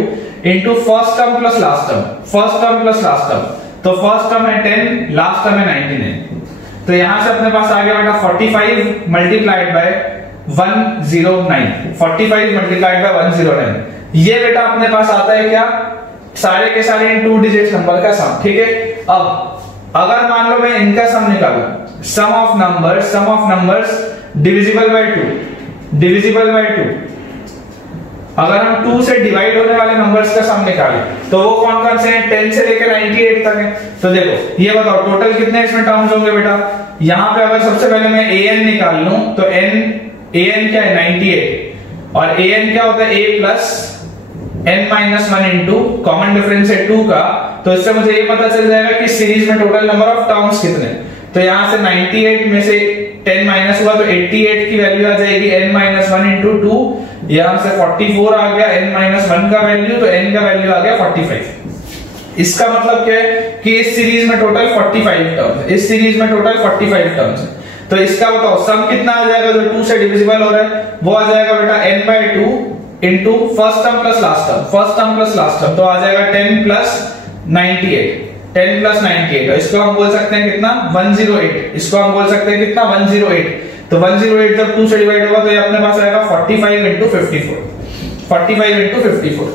into first term plus last term. तो फर्स्ट टर्म है 10, लास्ट टर्म है 99। तो यहां से अपने पास आ गया बेटा 45 मल्टीप्लाइड बाय 109, 45 मल्टीप्लाइड बाय 109। ये बेटा अपने पास आता है क्या? सारे के सारे इन 2 डिजिट नंबर का सम। ठीक है, अब अगर मान लो मैं इनका सम निकालूं, सम ऑफ नंबर्स डिविजिबल बाय 2, अगर हम 2 से डिवाइड होने वाले नंबर्स का सम निकालें तो वो कौन कौन से हैं? 10 से लेकर 98 तक है। तो देखो ये बताओ टोटल कितने इसमें टर्म्स होंगे बेटा? यहां पे अगर सबसे पहले मैं an निकाल लूं तो an क्या है? 98, और an क्या होता है? a plus n-1 into common difference है 2 का, तो इससे मुझे ये पता चल जाएगा कि सीरीज में टोटल नंबर ऑफ टर्म्स कितने। तो यहां से 98 में से 10 माइनस हुआ तो 88 की वैल्यू आ जाएगी n-1 इंटू 2, यहां से 44 आ गया n-1 का वैल्यू, तो n का वैल्यू आ गया 45। इसका मतलब क्या है कि इस सीरीज में टोटल 45 टर्म्स है, इस सीरीज में टोटल 45 टर्म्स है। तो इसका बताओ सम कितना आ जाएगा जो 2 से डिविजिबल हो रहा है? वो आ जाएगा बेटा n/2 into first term plus last term, तो आ जाएगा 10 प्लस 98। इसको हम बोल सकते हैं कितना? 108। इसको हम बोल सकते हैं कितना? 108। तो 108 जब 2 से डिवाइड होगा तो ये अपने पास आएगा 45 इंटू 54।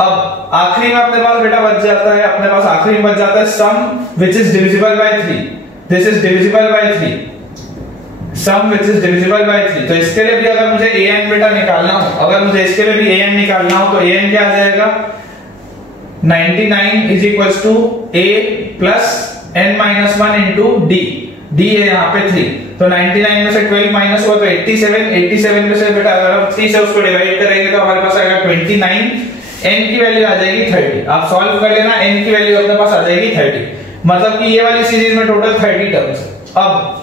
अब आखिरी में अपने पास बेटा बच जाता है, अपने पास आखिरी में बच जाता है sum which is divisible by 3। This is divisible by 3, sum which is divisible by 3। तो इसके लिए भी अगर मुझे an बेटा निकालना हो, तो an क्या आ जाएगा? 99 is equals to a plus n-1 into d है यहाँ पे 3, तो 99 में से 12 माइनस हुआ तो 87 में से बेटा अगर हम 3 से उसको डिवाइड करेंगे तो हमारे पास आएगा 29, n की वैल्यू आ जाएगी 30। आप सॉल्व कर लेना, n की वैल्यू अपने पास आ जाएगी 30, मतलब कि ये वाली सीरीज में टोटल 30 टर्म्स। अब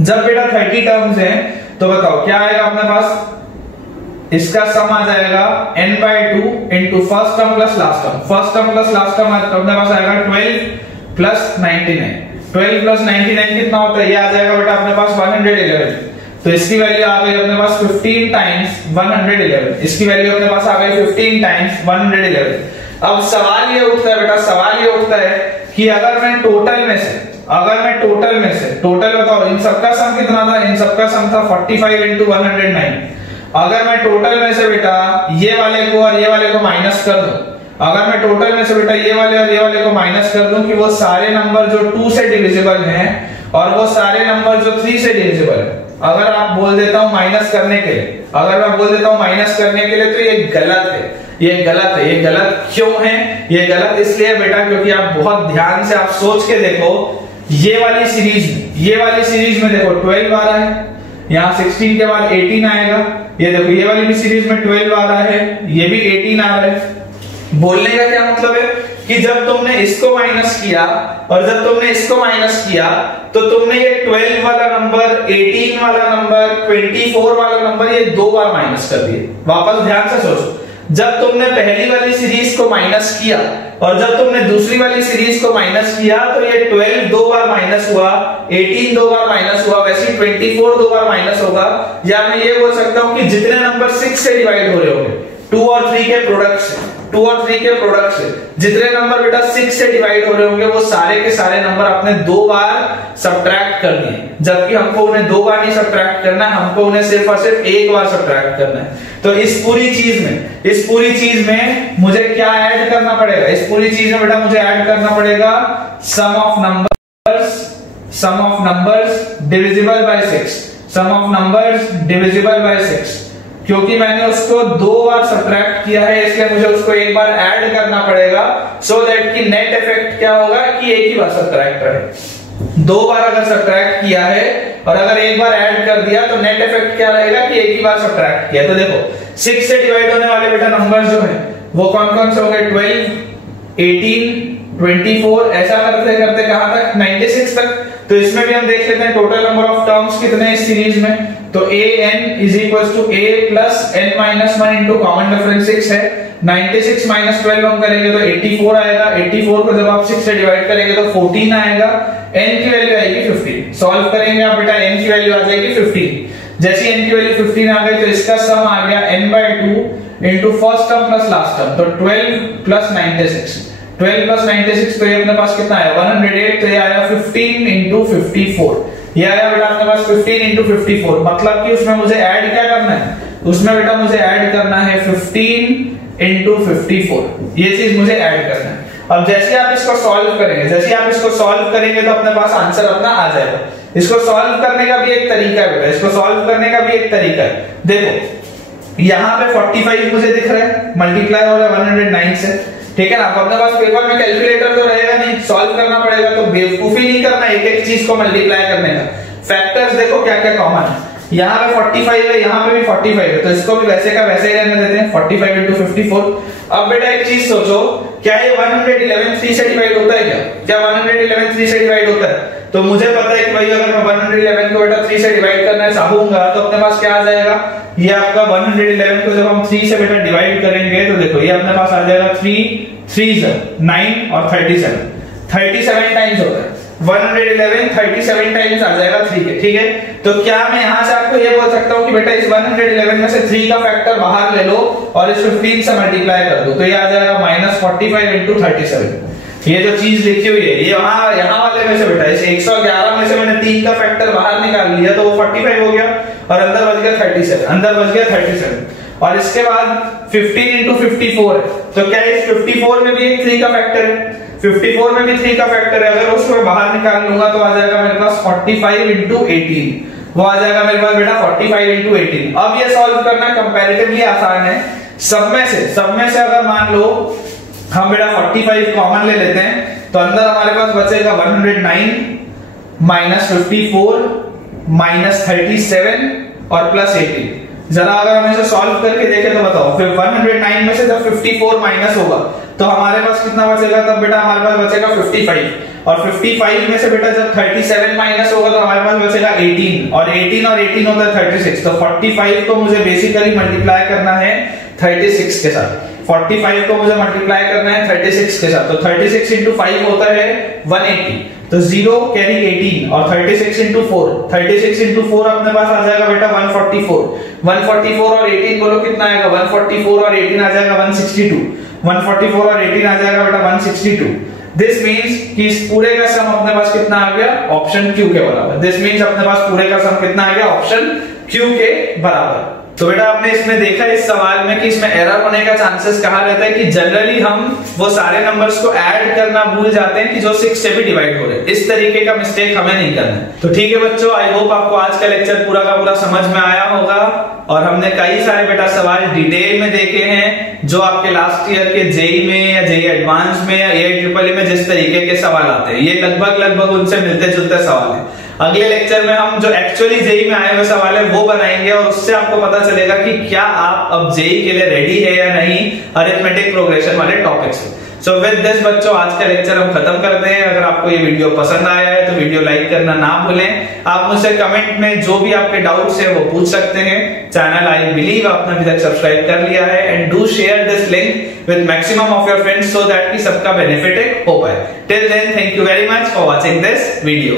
जब बेटा 30 टर्म्स हैं तो बताओ क्या आएगा अपने पास? इसका सम आ जाएगा n/2 into first term plus last term अपने पास आएगा 12 प्लस 99 कितना होता है? ये आ जाएगा बेटा अपने पास 111। तो इसकी वैल्यू आ गई अपने पास 15 टाइम्स 111, इसकी वैल्यू अपने पास आ गई 15 टाइम्स 111। अब सवाल ये उठता है कि अगर मैं टोटल में से टोटल बताओ इन सबका सम कितना था? इन सबका सम था 45 इंटू 109। अगर मैं टोटल में से बेटा ये वाले को और ये वाले को माइनस कर दूं, कि वो सारे नंबर जो 2 से डिविजिबल हैं और वो सारे नंबर जो 3 से डिविजिबल है, अगर आप बोल देता हूं माइनस करने के लिए, तो ये गलत है। ये गलत क्यों है? ये गलत इसलिए बेटा क्योंकि आप बहुत ध्यान से आप सोच के देखो, ये वाली सीरीज में देखो 12 आ रहा है, यहाँ 16 के बाद 18 आएगा, ये देखो ये वाली भी सीरीज में 12 आ रहा है, ये भी 18 आ रहा है। बोलने का क्या मतलब है कि जब तुमने इसको माइनस किया और जब तुमने इसको माइनस किया तो तुमने ये 12 वाला नंबर, 18 वाला नंबर, 24 वाला नंबर ये 2 बार माइनस कर दिए। वापस ध्यान से सोचो, जब तुमने पहली वाली सीरीज को माइनस किया और जब तुमने दूसरी वाली सीरीज को माइनस किया तो ये 12 दो बार माइनस हुआ, 18 दो बार माइनस हुआ, वैसे 24 दो बार माइनस होगा। या मैं ये बोल सकता हूं कि जितने नंबर 6 से डिवाइड हो रहे होंगे 2 और 3 के प्रोडक्ट से, 2 और 3 के प्रोडक्ट से जितने नंबर बेटा 6 से डिवाइड हो रहे होंगे वो सारे के सारे नंबर आपने 2 बार सब्ट्रैक्ट कर दिए, जबकि हमको उन्हें 2 बार नहीं सब्ट्रैक्ट करना है, हमको उन्हें सिर्फ और सिर्फ 1 बार सब्ट्रैक्ट करना है। तो इस पूरी चीज में मुझे क्या ऐड करना पड़ेगा? इस पूरी चीज में बेटा मुझे ऐड करना पड़ेगा sum of numbers divisible by 6, sum of numbers divisible by 6। क्योंकि मैंने उसको 2 बार सब्ट्रैक्ट किया है इसलिए मुझे उसको 1 बार ऐड करना पड़ेगा, सो दैट कि नेट इफेक्ट क्या होगा कि 1 ही बार सब्ट्रैक्ट करें। 2 बार अगर सब्ट्रैक्ट किया है और अगर 1 बार ऐड कर दिया तो नेट इफेक्ट क्या रहेगा कि 1 ही बार सब्ट्रैक्ट किया। तो देखो 6 से डिवाइड होने वाले बेटा नंबर्स जो है वो कौन कौन से हो गए? 12, 18, 24, ऐसा करते करते कहां तक? 96 तक। तो इसमें भी हम देख लेते हैं टोटल नंबर ऑफ टर्म्स कितने हैं इस सीरीज में। तो an is equals to a plus n minus 1 into common difference 6 है। 96 minus 12 हम करेंगे तो 84 आएगा। 84 को जब आप 6 से डिवाइड करेंगे तो 14 आएगा। n की वैल्यू आएगी 15। सॉल्व करेंगे आप बेटा, n की वैल्यू आ जाएगी 15। जैसे n की वैल्यू 15 आ गई तो इसका सम आ गया n/2 into first term plus last term, तो 12 plus 96। 12 plus 96 तो ये अपने पास कितना आया? 108। तो ये आया 15 into 54। ये आया बेटा अपने पास 15 into 54। मतलब कि उसमें मुझे ऐड क्या करना है? उसमें बेटा मुझे ऐड करना है 15 into 54। ये चीज मुझे ऐड करना है। अब जैसे आप इसको सॉल्व करेंगे तो अपने पास आंसर अपना आ जाएगा। इसको सॉल्व करने का भी एक तरीका है बेटा, इसको सॉल्व करने का भी एक तरीका है। देखो यहाँ पे 45 मुझे दिख रहा है, मल्टीप्लाई हो रहा है 109 से, ठीक है ना। अपने पास पेपर में कैलकुलेटर तो रहेगा नहीं, सॉल्व करना पड़ेगा। तो बेवकूफी नहीं करना एक एक चीज को मल्टीप्लाई करने का। फैक्टर्स देखो क्या क्या कॉमन है, यहाँ पे 45 है, यहाँ पे भी 45 है, तो इसको भी वैसे का वैसे ही रहने देते हैं, 45 into 54। अब बेटा एक चीज सोचो, क्या ये 111 3 से डिवाइड होता है? क्या 111 3 से डिवाइड होता है? तो मुझे पता है कि भाई अगर मैं 111 को बेटा 3 से डिवाइड करना चाहूंगा तो अपने पास क्या आ जाएगा? ये आपका 111 को जब हम 3 से बेटा डिवाइड करेंगे तो देखो ये अपने पास आ जाएगा 3 9 और 37 टाइम्स होता है। 111 37 टाइम्स आ जाएगा 3 के, ठीक है। तो क्या मैं यहां से आपको ये बोल सकता हूं कि बेटा इस 111 में से 3 का फैक्टर बाहर ले लो और इस 15 से मल्टीप्लाई कर दो, तो ये आ जाएगा -45 into 37। ये जो चीज लिखी हुई है ये यहाँ वाले में से बेटा इस 111 में से मैंने 3 का फैक्टर बाहर निकाल लिया तो वो 45 हो गया और अंदर बच गया 37। और इसके बाद 15 into 54 है, तो क्या इस 54 में भी एक 3 का फैक्टर है? 54 में भी 3 का फैक्टर है, अगर उसको मैं बाहर निकाल लूंगा तो आ जाएगा मेरे पास 45 into 18। वो आ जाएगा मेरे पास बेटा 45 into 18। अब ये सॉल्व करना कंपैरेटिवली आसान है। सब में से अगर मान लो हम बेटा 45 कॉमन ले लेते हैं तो अंदर हमारे पास बचेगा 109 -54 -37 और +18। जरा अगर हम इसे सॉल्व करके देखें तो बताओ, फिर 109 में से जब 54 माइनस होगा तो हमारे पास कितना बचेगा? तब बेटा हमारे पास बचेगा 55 और 55 में से बेटा जब 37 माइनस होगा तो हमारे पास बचेगा 18 और 18 होता है 36। तो 45 को मुझे बेसिकली मल्टीप्लाई करना है 36 के साथ। 45 को मुझे मल्टीप्लाई करना है 36 के साथ, तो 36 into 5 होता है 180, तो 0 कैरी 18 और 36 into 4 अपने पास आ जाएगा बेटा 144 और 18 बोलो कितना आएगा? 144 और 18 आ जाएगा 162। 144 और 18 आ जाएगा बेटा 162। दिस मींस कि इस पूरे का सम अपने पास कितना आ गया? ऑप्शन क्यू के बराबर। दिस मींस अपने पास पूरे का सम कितना आ गया? ऑप्शन क्यू के बराबर। तो बेटा आपने इसमें देखा इस सवाल में कि इसमें एरर होने का चांसेस कहा रहता है कि जनरली हम वो सारे नंबर्स को ऐड करना भूल जाते हैं कि जो 6 से भी डिवाइड हो रहे हैं। इस तरीके का मिस्टेक हमें नहीं करना है। तो ठीक है बच्चों, आई होप आपको आज का लेक्चर पूरा का पूरा समझ में आया होगा और हमने कई सारे बेटा सवाल डिटेल में देखे हैं जो आपके लास्ट ईयर के जेई में या जेई एडवांस में या AIEEE में जिस तरीके के सवाल आते हैं, ये लगभग उनसे मिलते जुलते सवाल है। अगले लेक्चर में हम जो एक्चुअली जेई में आए हुए सवाल है वो बनाएंगे और उससे आपको पता चलेगा कि क्या आप अब जेई के लिए रेडी है या नहीं अरिथमेटिक प्रोग्रेशन वाले टॉपिक से। सो विद दिस बच्चों आज का लेक्चर हम खत्म करते हैं। अगर आपको आपको ये वीडियो पसंद आया है तो वीडियो लाइक करना ना भूलें। आप मुझसे कमेंट में जो भी आपके डाउट्स है वो पूछ सकते हैं। चैनल आई बिलीव आपने अभी तक सब्सक्राइब कर लिया है and do share this link with maximum of your friends so that कि सबका बेनिफिट हो पाए। Till then, thank you very much for watching this video.